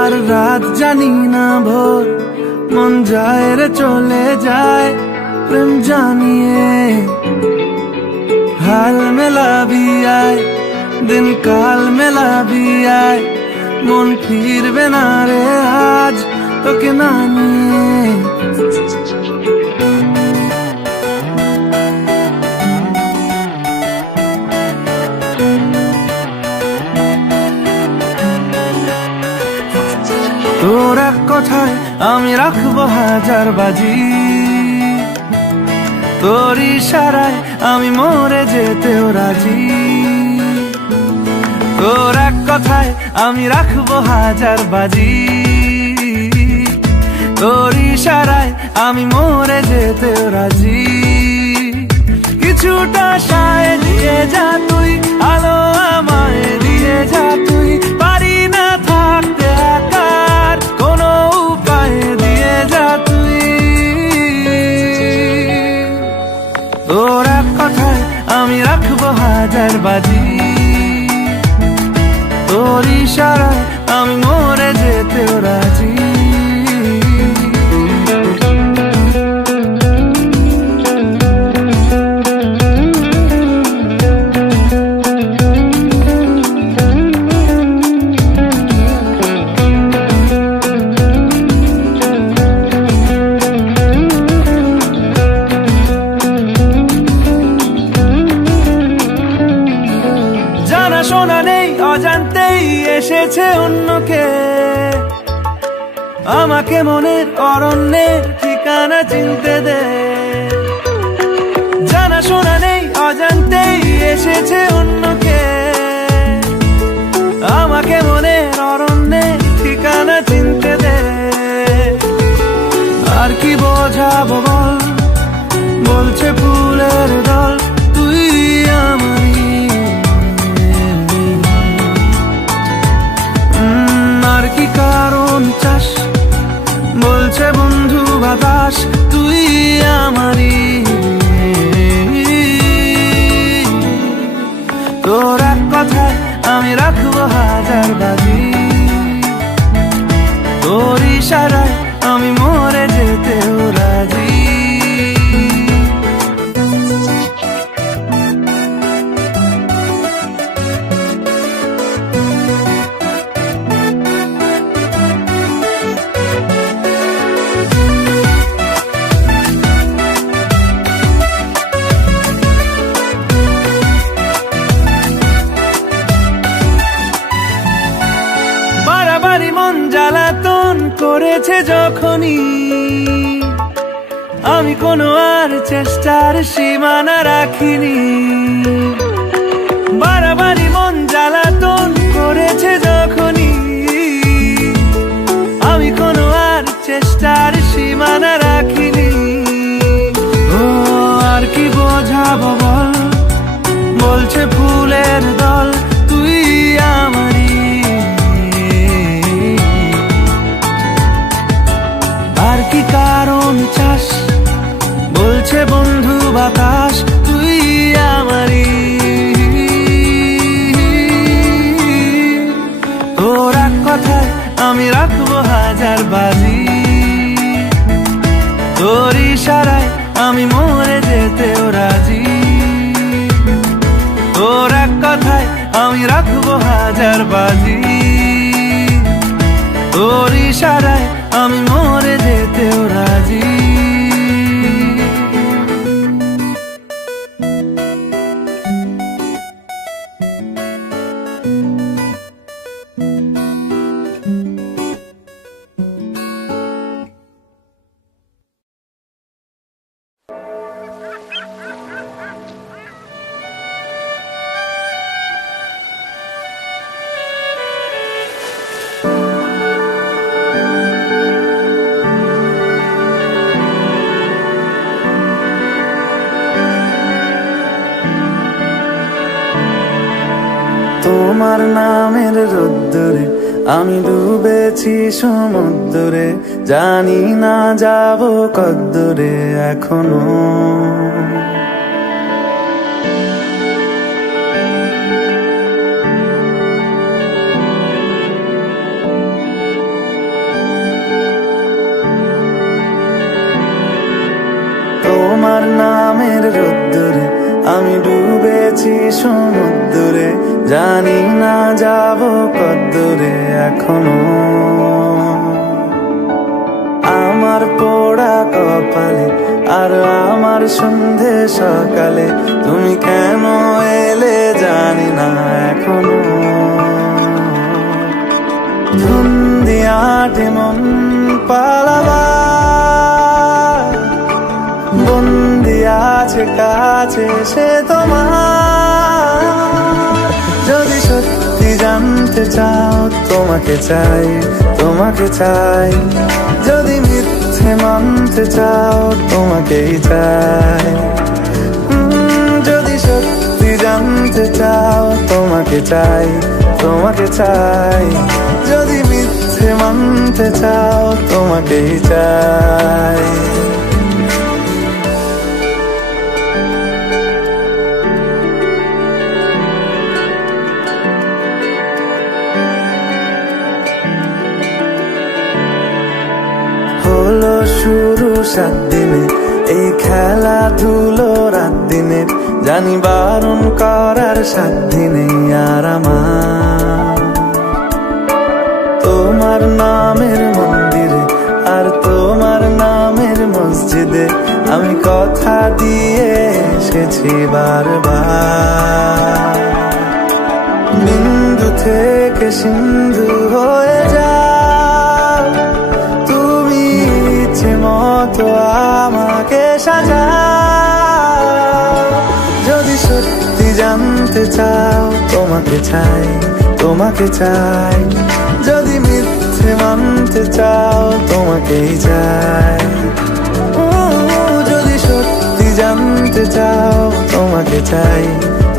আর রাত জানি না ভোর, মন যায় রে চলে যায় প্রেম জানিয়ে। হাল মেলাবি আয়, দিন কাল মেলাবি আয়, মন ফিরবে না রে আজ তোকে না নিয়ে। তোর এক কথায় আমি রাখবো হাজার বাজি, তোর ইশারায় আমি মরে যেতেও রাজি। তোর এক কথায় আমি রাখবো হাজার বাজি, তোর ইশারায় আমি মরে যেতেও রাজি। কিছুটা সায় দিয়ে যা তুই, আলো আমায় দিয়ে যা তুই, পারি না থাকতে একার কোনো উপায় দিয়ে যা তুই। তোর এক কথায় আমি রাখবো হাজার বাজি, তোর ইশারায় আমি মরে যেতেও রাজি। শোনা নেই অজান্তেই এসেছে অন্যকে, আমাকে মনের অরণ্যের ঠিকানা চিনতে দে। জানা শোনা নেই অজান্তেই এসেছে অন্যকে, আমাকে মনের অরণ্যের ঠিকানা চিনতে দে। আর কি বোঝাবো বল, বলছে ফুলের দল তুই আমারই। আর কি কারণ চাস, বলছে বন্ধু বাতাস তুই আমারই। তোর এক কথায় আমি রাখবো হাজার বাজি, তোর ইশারায় আমি মরে যেতেও রাজি। বাড়াবাড়ি মন জ্বালাতন করেছে যখনই, আমি কোনো আর চেষ্টার সীমানা রাখিনি। বাড়াবাড়ি মন জ্বালাতন করেছে যখনই, আমি কোনো আর চেষ্টার সীমানা রাখিনি। ও আর কি বোঝাবো বল, বলছে ফুলের দল তুই আমারই। আর কি কারণ চাস, বলছে বন্ধু বাতাস তুই আমারই। তোর এক কথায় আমি রাখবো হাজার বাজি, তোর ইশারায় আমি মরে যেতেও রাজি। তোর এক কথায় আমি রাখবো হাজার বাজি, তোর ইশারায় আমি মরে যেতেও রাজি। তোমার নামের রোদ্দুরে আমি ডুবেছি সমুদ্রে, জানি না যাব কদ্দুরে এখনো। তোমার নামের রোদ্দুরে আমি ডুবেছি সমুদ্রে, জানি না যাব কদ্দূরে এখনো। আমার পোড়া কপালে আর আমার সন্ধে সকালে তুমি কেন এলে জানি না এখনো। ধুন দিয়াটে মন পালাবা, বন্দি আছে কাছে সে তোমার। যদি সত্যি জানতে চাও তোমাকে চাই, তোমাকে চাই। যদি মিথ্যে মানতে চাও তোমাকেই চাই। যদি সত্যি জানতে চাও তোমাকে চাই, তোমাকে চাই। যদি মিথ্যে মানতে চাও তোমাকেই চাই। হলো শুরু 7 দিনে এই খেলাধুলো রাত দিনে, জানি বারণ করার সাধ্য নেই আর আমার। তোমার নামের মন্দিরে আর তোমার নামের মসজিদে আমি কথা দিয়ে এসেছি বারবার। বিন্দু থেকে সিন্ধু হয়ে যাও তুমি, ইচ্ছে মতো আমাকে সাজাও। যদি সত্যি জানতে চাও তোমাকে চাই, তোমাকে চাই। যদি মিথ্যে মানতে চাও তোমাকেই চাই। যদি সত্যি জানতে চাও তোমাকে চাই,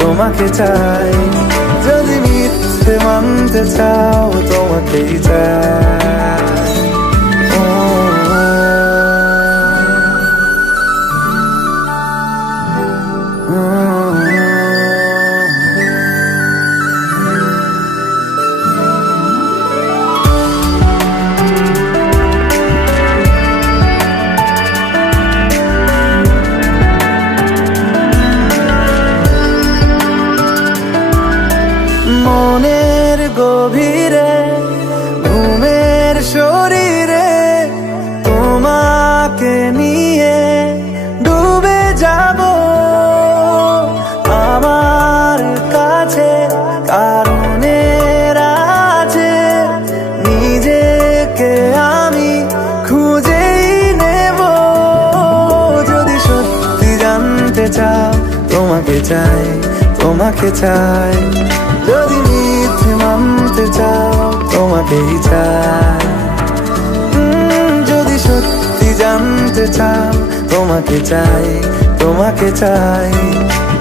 তোমাকে চাই। যদি মিথ্যে মানতে চাও তোমাকেই চাই। মনের গভীরে ঘুমের শরীরে তোমাকে নিয়ে ডুবে যাব। আমার কাছে কারণের আছে, নিজেকে আমি খুঁজেই নেব। যদি সত্যি জানতে চাও তোমাকে চাই, তোমাকে চাই। যদি মিথ্যে মানতে চাও তোমাকেই চাই। যদি সত্যি জানতে চাও তোমাকে চাই, তোমাকে চাই।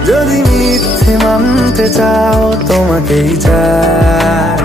যদি মিথ্যে মানতে চাও তোমাকেই চাই।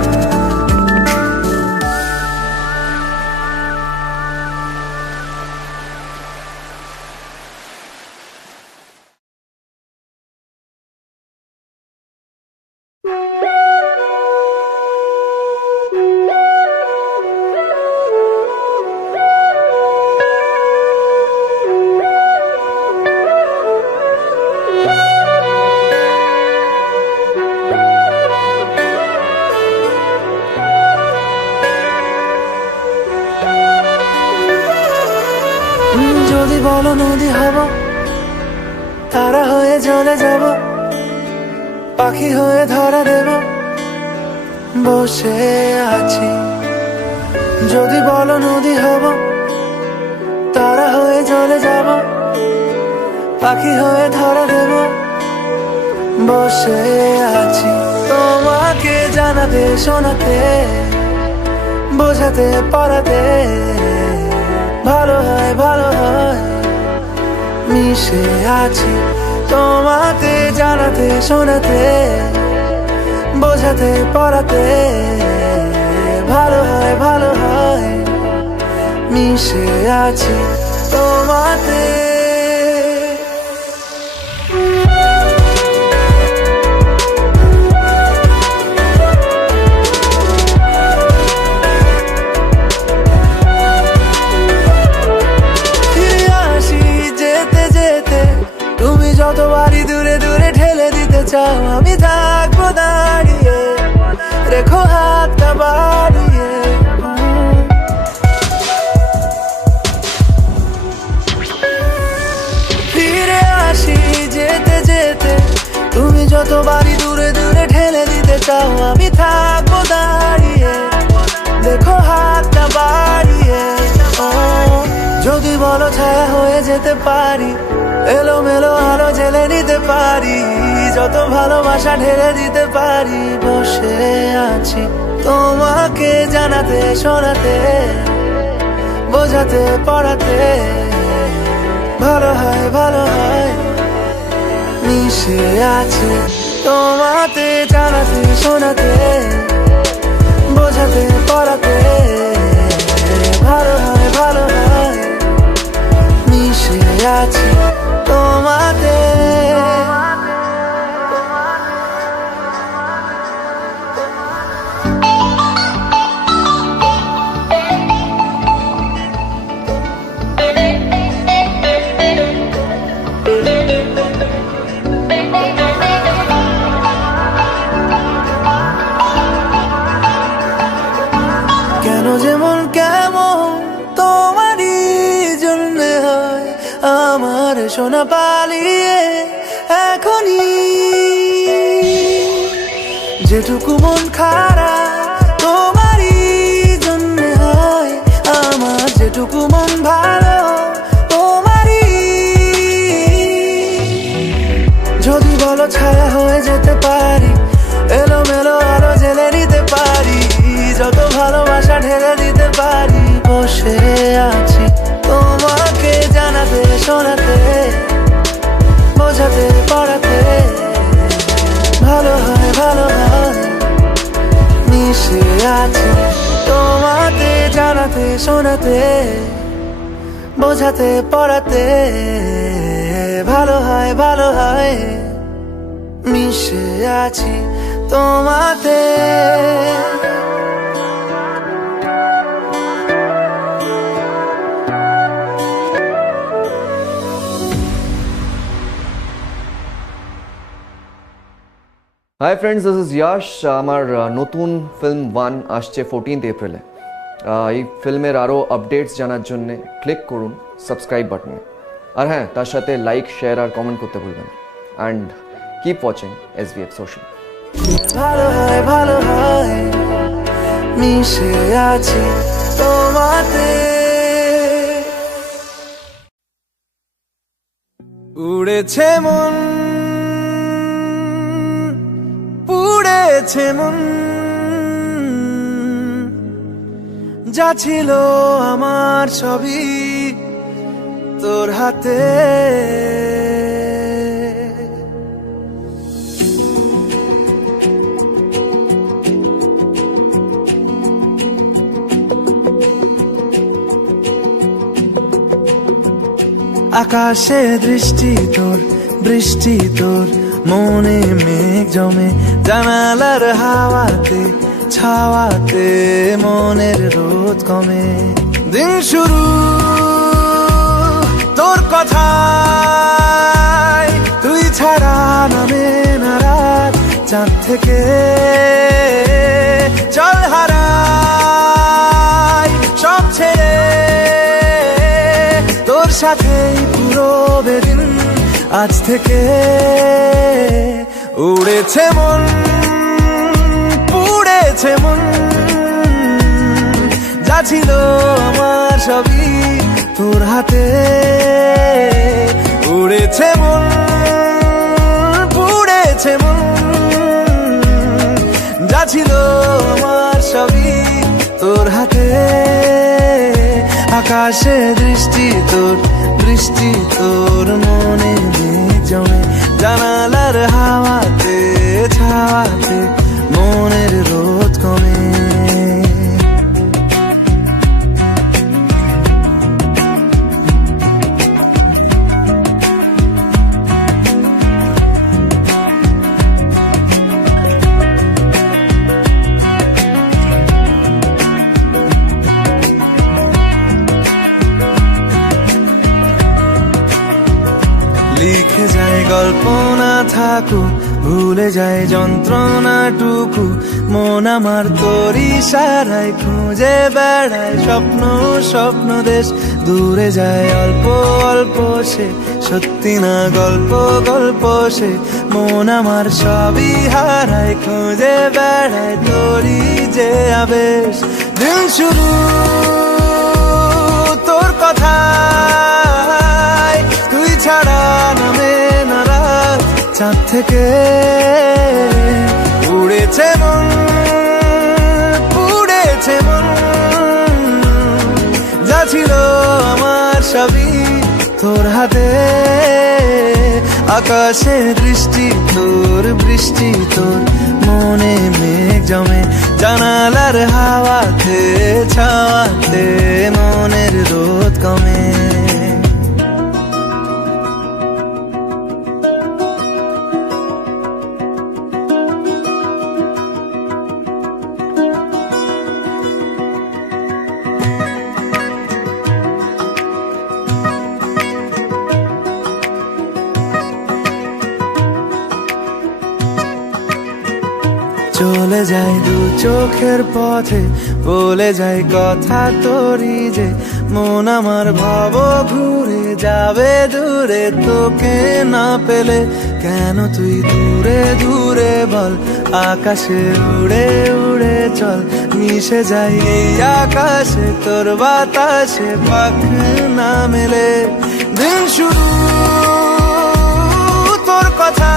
যদি বলো নদী হব, তারা হয়ে জলে যাব, পাখি হয়ে ধরা দেব, বসে আছি। যদি বলো নদী হব, তারা হয়ে জলে যাব, পাখি হয়ে ধরা দেব, বসে আছি। তোমাকে জানাতে শোনাতে বোঝাতে পড়াতে ভালো হয়, ভালো হয়, মিশে আছি। তোমাকে জানাতে শোনাতে বোঝাতে পড়াতে ভালো হয়, ভালো হয়, মিশে আছি তোমাতে। যেতে যেতে চাও আমি থাকবো দাঁড়িয়ে, রেখো হাতটা বাড়িয়ে। ফিরে আসি যেতে যেতে, তুমি যতবারই দূরে দূরে ঠেলে দিতে চাও আমি থাকবো দাঁড়িয়ে, দেখো হাতটা বাড়িয়ে। যদি বলো ছায়া হয়ে যেতে পারি, এলোমেলো আলো জেলে নিতে পারি, যত ভালোবাসা ঢেলে দিতে পারি। বসে আছি তোমাকে জানাতে শোনাতে, বোঝাতে পড়াতে, ভালো হয় ভালো হয়। মিশে আছি তোমাতে জানাতে শোনাতে, বোঝাতে পড়াতে, ভালো হয় ভালো হয়। মিশে আছি তোমাতে। কেন যেমন কেমন তোমারই জন্য হয় আমার সোনা পালিয়ে এখনই, যেটুকু মন খারাপ তোমারই জন্য হয় আমার, যেটুকু মন ভালো তোমারই। যদি বলো ছায়া হয়ে যেতে পারি, এলোমেলো আলো জেলে নিতে পারি, যত ভালোবাসা ঢেলে দিতে পারি। বসে আছি তোমাকে জানাতে শোনাতে, বোঝাতে পড়াতে, ভালো হয় ভালো হয়। মিশে আছি তোমাকে জানাতে শোনাতে, বোঝাতে পড়াতে, ভালো হয় ভালো হয়। মিশে আছি তোমাতে। Hi friends, this is Yash. আমার নতুন ফিল্ম 1 আসছে 14th এপ্রিলে। এই ফিল্মের আরও আপডেটস জানার জন্যে ক্লিক করুন সাবস্ক্রাইব বাটনে। আর হ্যাঁ, তার সাথে লাইক, শেয়ার আর কমেন্ট করতে ভুলবেন। And keep watching SVF Social। ভালো হয় ভালো হয়। মিশে আছি তোমাতে। উড়েছে মন, পুড়েছে মন, যা ছিল আমার সবই তোর হাতে। আকাশে দৃষ্টি তোর, বৃষ্টি তোর, মনে মেঘ জমে, জানালার হাওয়াতে ছাওয়াতে মনের রোদ কমে। দিন শুরু তোর কথায়, তুই ছাড়া নামে না রাত, চাঁদ থেকে চল হারাই সব ছেড়ে, তোর সাথেই পুরো বেদিন আজ থেকে। উড়েছে মন, পুড়েছে মন, যা ছিল আমার সবই তোর হাতে। উড়েছে মন, পুড়েছে মন, যা ছিল আমার সবই তোর হাতে। আকাশে দৃষ্টি তোর, বৃষ্টি তোর, মনে মেঘ জমে, জানালার হাওয়াতে ছাওয়াতে মনের রোদ কমে। রেখে যায় গল্প না থাকুক, ভুলে যায় যন্ত্রণাটুকু। মন আমার তোর ইশারায় খুঁজে বেড়ায় স্বপ্ন স্বপ্ন দেশ। দূরে যায় অল্প অল্প সে, সত্যি না গল্প গল্প সে। মন আমার সবই হারায় খুঁজে বেড়ায় তোরই যে আবেশ। দিন শুরু তোর কথায়, তুই ছাড়া নামে না রাত। চাঁদ থেকে উড়েছে মন, উড়েছে মন। যা ছিল আমার সবই তোর হাতে। আকাশে দৃষ্টি তোর, বৃষ্টি তোর, মনে মেঘ জমে জানালার হাওয়াতে। ছাওয়াতে মনের রোদ কমে। চলে যায় দু চোখের পথে, বলে যায় কথা তোরই যে। মন আমার ভাব ঘুরে যাবে দূরে তোকে না পেলে। কেন তুই দূরে দূরে বল, আকাশে উড়ে উড়ে চল। মিশে যাই এই আকাশে তোর বাতাসে, পাখ না মেলে। দিন শুরু তোর কথা,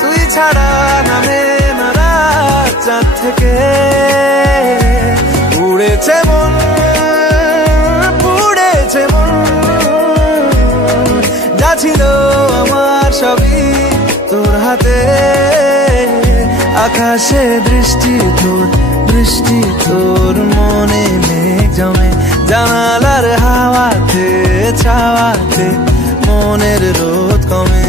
তুই ছাড়া নামে না রাত। চাঁদ থেকে উড়েছে মন, উড়েছে মন। যা ছিল আমার সবই তোর হাতে। আকাশে দৃষ্টি তোর, বৃষ্টি তোর, মনে মেঘ জমে জানালার হাওয়াতে। ছাওয়াতে মনের রোদ কমে।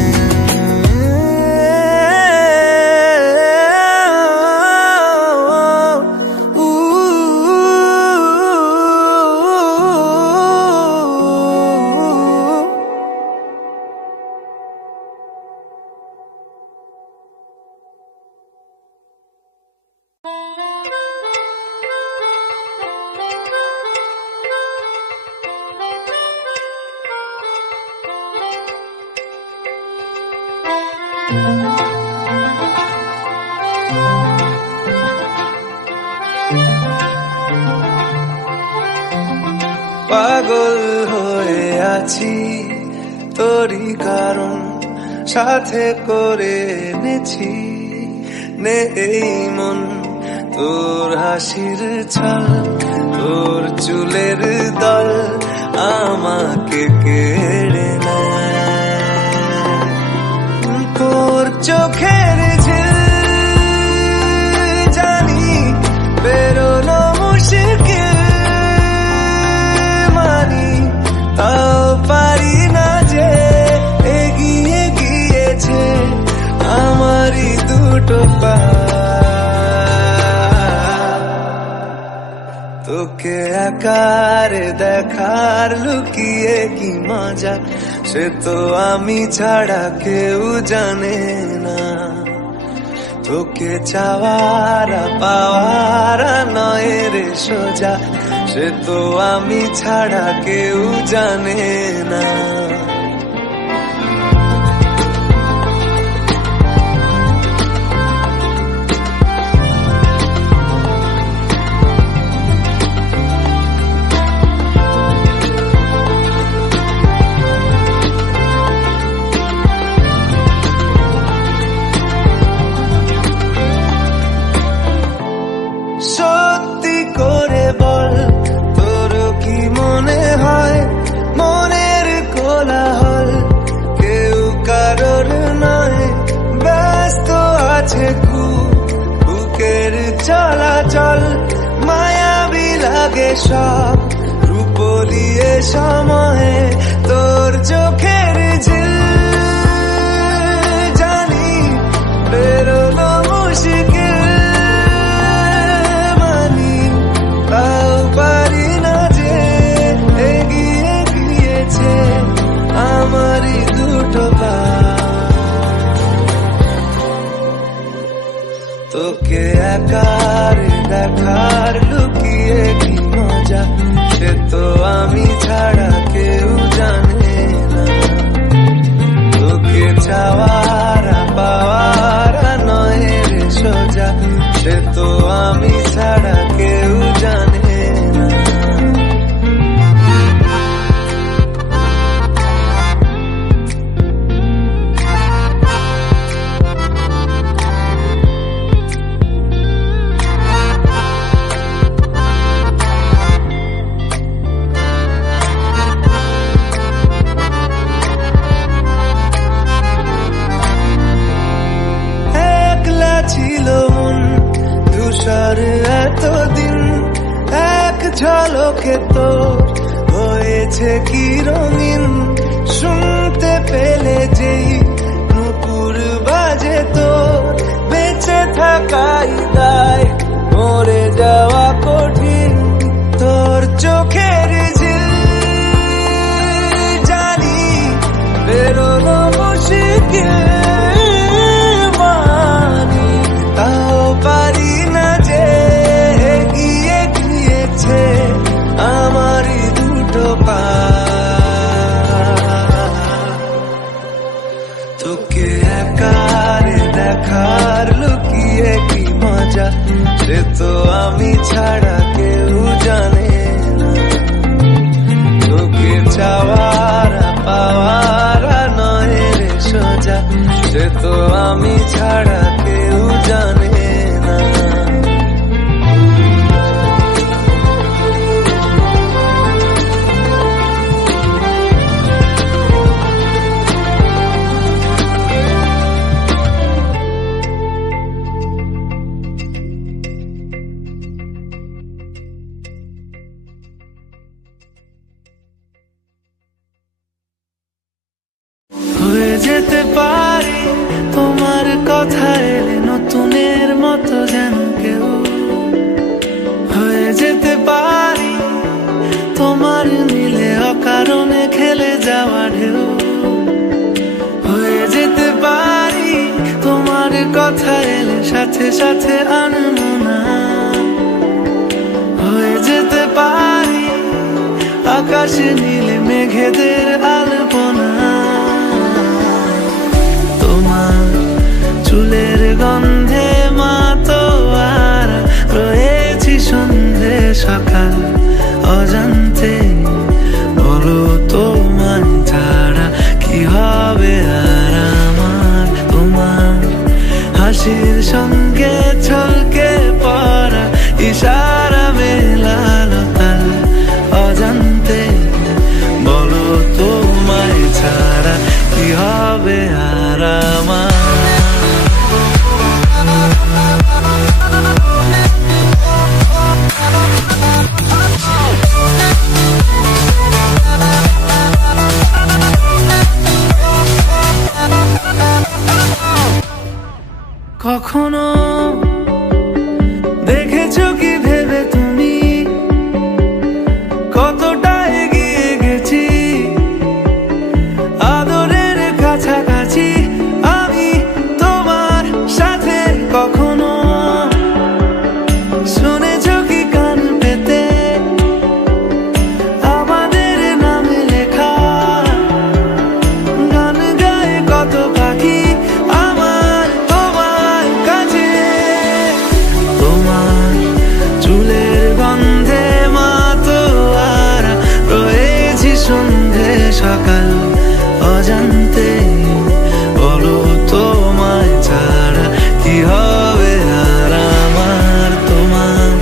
পাগল হয়ে আছি তোরই কারণ, সাথে করে এনেছি নে এই মন। তোর হাসির ছল, তোর চুলের দল আমাকে কেড়ে নেয়। তোর চোখের ঝিল জানি বেরোনো মুশকিল, মানি তাও পারি না যে এগিয়ে গিয়েছে আমারই দুটো পা। তোকে আকারে দেখার লুকিয়ে কি মজা, সে তো আমি ছাড়া কেউ জানে না। তোকে চাওয়ারা পাওয়ারা নয় রে সোজা, সে তো আমি ছাড়া কেউ জানে না। সত্যি করে বল, তোর কি মনে হয় মনের কোলাহল কেউ কারোর নয়, ব্যস্ত আছে খুব বুকের চলাচল। মায়াবী লাগে সব রূপলিয়ে সময়ে তোর চোখের ঝিল জানি বেরোনো মুশকিল, মানি তাও পারি না যে এগিয়ে গিয়েছে আমারই হয়েছে কি রঙিন, শুনতে পেলে যেই নুপুর বাজে তোর, বেঁচে থাকাই দায়, মরে যাওয়া কঠিন তোর চোখের ঝিল। জানি বেরোনো মুশকিল, মানি তাও পারি না যে এগিয়ে গিয়েছে আমারই দুটো পা। তোকে একারে দেখার লুকিয়ে কি মজা, সে তো আমি ছাড়া কেউ জানে না। তোকে চাওয়ার পাওয়ার নয় রে সোজা, সে তো আমি ছাড়া কেউ জানে না। হয়ে যেতে পারি তোমার কথা এলে নতুনের মতো যেন কেউ, হয়ে যেতে পারি তোমার মিলে অকারণে খেলে যাওয়া ঢেউ, হয়ে যেতে পারি তোমার কথা এলে সাথে সাথে আনমনা, হয়ে যেতে পারি আকাশে নীলে মেঘেদের আলপনা। চুলের গন্ধে মাতোয়ার রয়েছি সন্ধে সকাল অজান্তে, বলো তোমায় ছাড়া কি হবে আর আমার। তোমার হাসির সঙ্গে ছলকে পড়া ইশারা মেলালো তাল অজান্তে, বলো তোমায় ছাড়া কি হবে আর আমার। কখনো দেখেছো কি ভেবে তুমি কতটা এগিয়ে গেছি, আদরের কাছাকাছি আমি তোমার সাথে। কখনো শুনেছো কি কান পেতে আমাদের নামে লেখা গান গায়ে কত পাখি আমার তোমার কাছে। তোমার চুলের গন্ধে মাতোয়ারা রয়েছি সন্ধে সকাল অজান্তে, বলো তোমায় ছাড়া কি হবে আর আমার। তোমার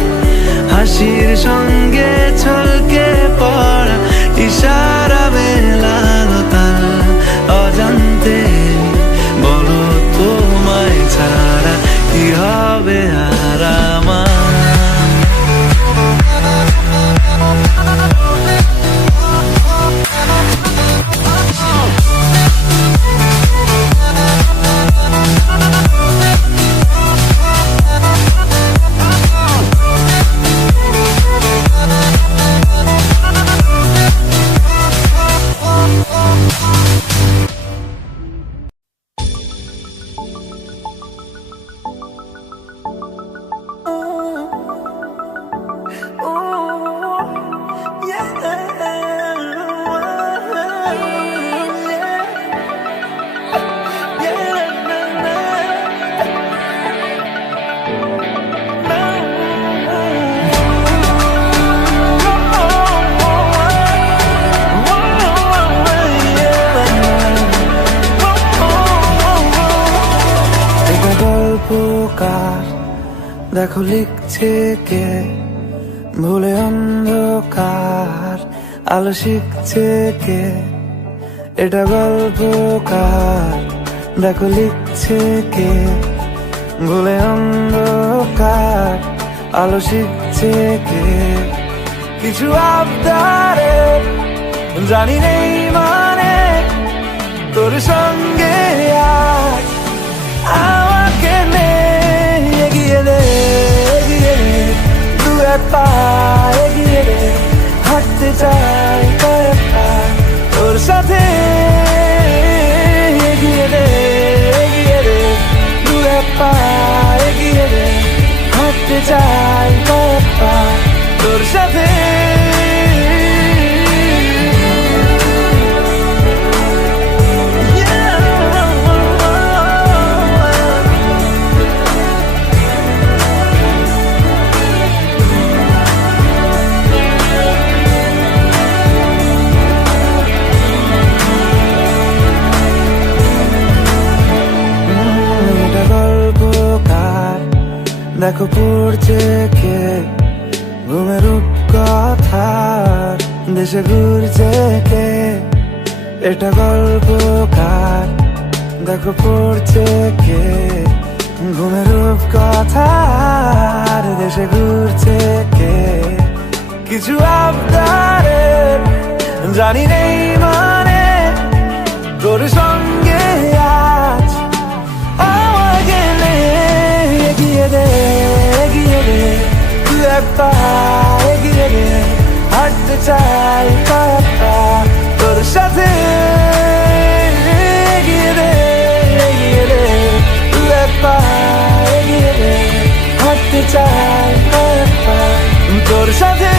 হাসির সঙ্গে ছলকে পড়া ইশারা মেলালো তাল অজান্তে, বলো তোমায় ছাড়া কি হবে আর আমার। দেখো লিখছে কে ভুলে অন্ধকার, আলো শিখছে কে এটা গল্পকার। দেখো লিখছে কে ভুলে অন্ধকার, আলো শিখছে কে কিছু আবদারে জানি নেই মানে তোর সঙ্গে আজ আমাকে নে এগিয়ে দে দু এক পা এগিয়ে দে হাঁটতে চাই কয়েক পা তোর সাথে এগিয়ে দে দু এক পা এগিয়ে দে হাঁটতে চাই কয়েক পা তোর সাথে দেখো পড়ছে কে ঘুমের রূপকথা দেশে ঘুরছে কে এটা গল্পকার দেখো পড়ছে কে ঘুমের রূপকথা দেশে ঘুরছে কে কিছু আবদারের জানি নেই মানে তোর সঙ্গে আজ আমাকে নে এগিয়ে দে দু এক পা এগিয়ে দে হাঁটতে চাই কয়েক পা তোর সাথে এগিয়ে দে দু এক পা এগিয়ে দে হাঁটতে চাই কয়েক পা তোর সাথে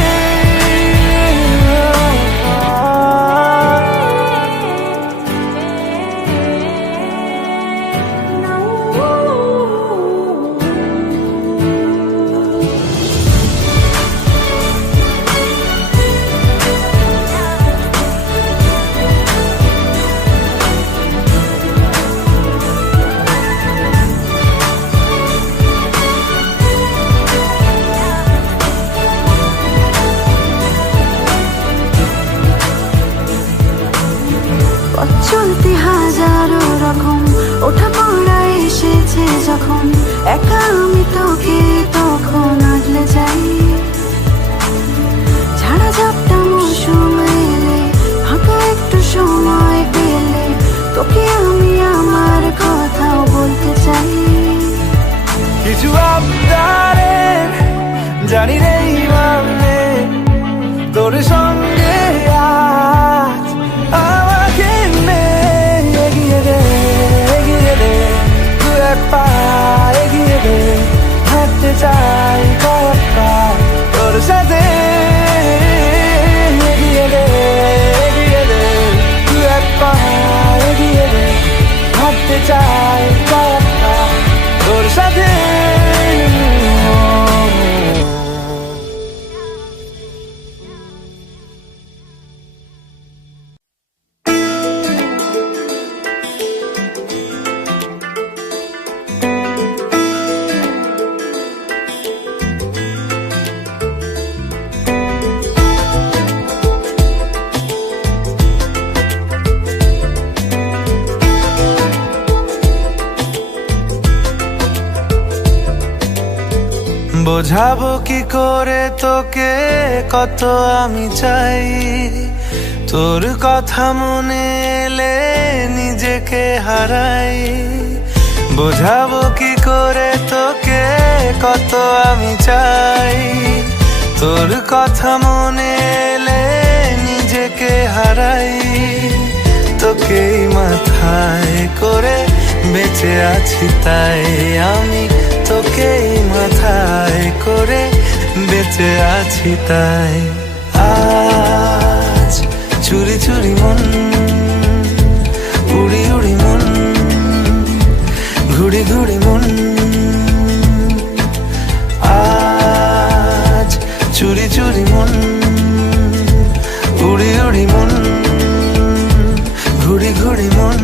চলতে হাজারো রকম ওঠা পড়া এসেছে যখন একা আমি তোকে তখন আগলে যাই ঝাড়া ঝাপটা মৌসুম এলে ফাঁকা একটু সময় পেলে তোকে আমি আমার কথাও বলতে চাই কিছু আবদারের জানি নেই মানে তোর সঙ্গে আজ আমাকে নে এগিয়ে দে দু এক পা এগিয়ে দে হাঁটতে চাই কয়েক পা তোর সাথে এগিয়ে দে দু এক পা এগিয়ে দে হাঁটতে চাই কয়েক পা তোর সাথে বোঝাবো কি করে তোকে কত আমি চাই তোর কথা মনে এলে নিজেকে হারাই বোঝাবো কি করে তোকে কত আমি চাই তোর কথা মনে এলে নিজেকে হারাই তোকেই মাথায় করে বেঁচে আছি তাই আমি তোকেই মাথায় করে বেঁচে আছি তাই আজ চুরি চুরি মন উড়ি উড়ি মন ঘুড়ি ঘুড়ি মন আজ চুরি চুরি মন উড়ি উড়ি মন ঘুড়ি ঘুড়ি মন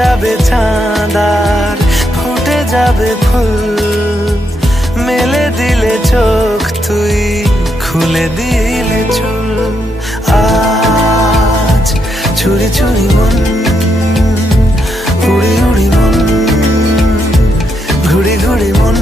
যাবে চাঁদার ফুটে যাবে ফুল মেলে দিলে চোখ তুই খুলে দিলে চুল আজ চুরি চুরি মন উড়ি উড়ি মন ঘুড়ি ঘুড়ি মন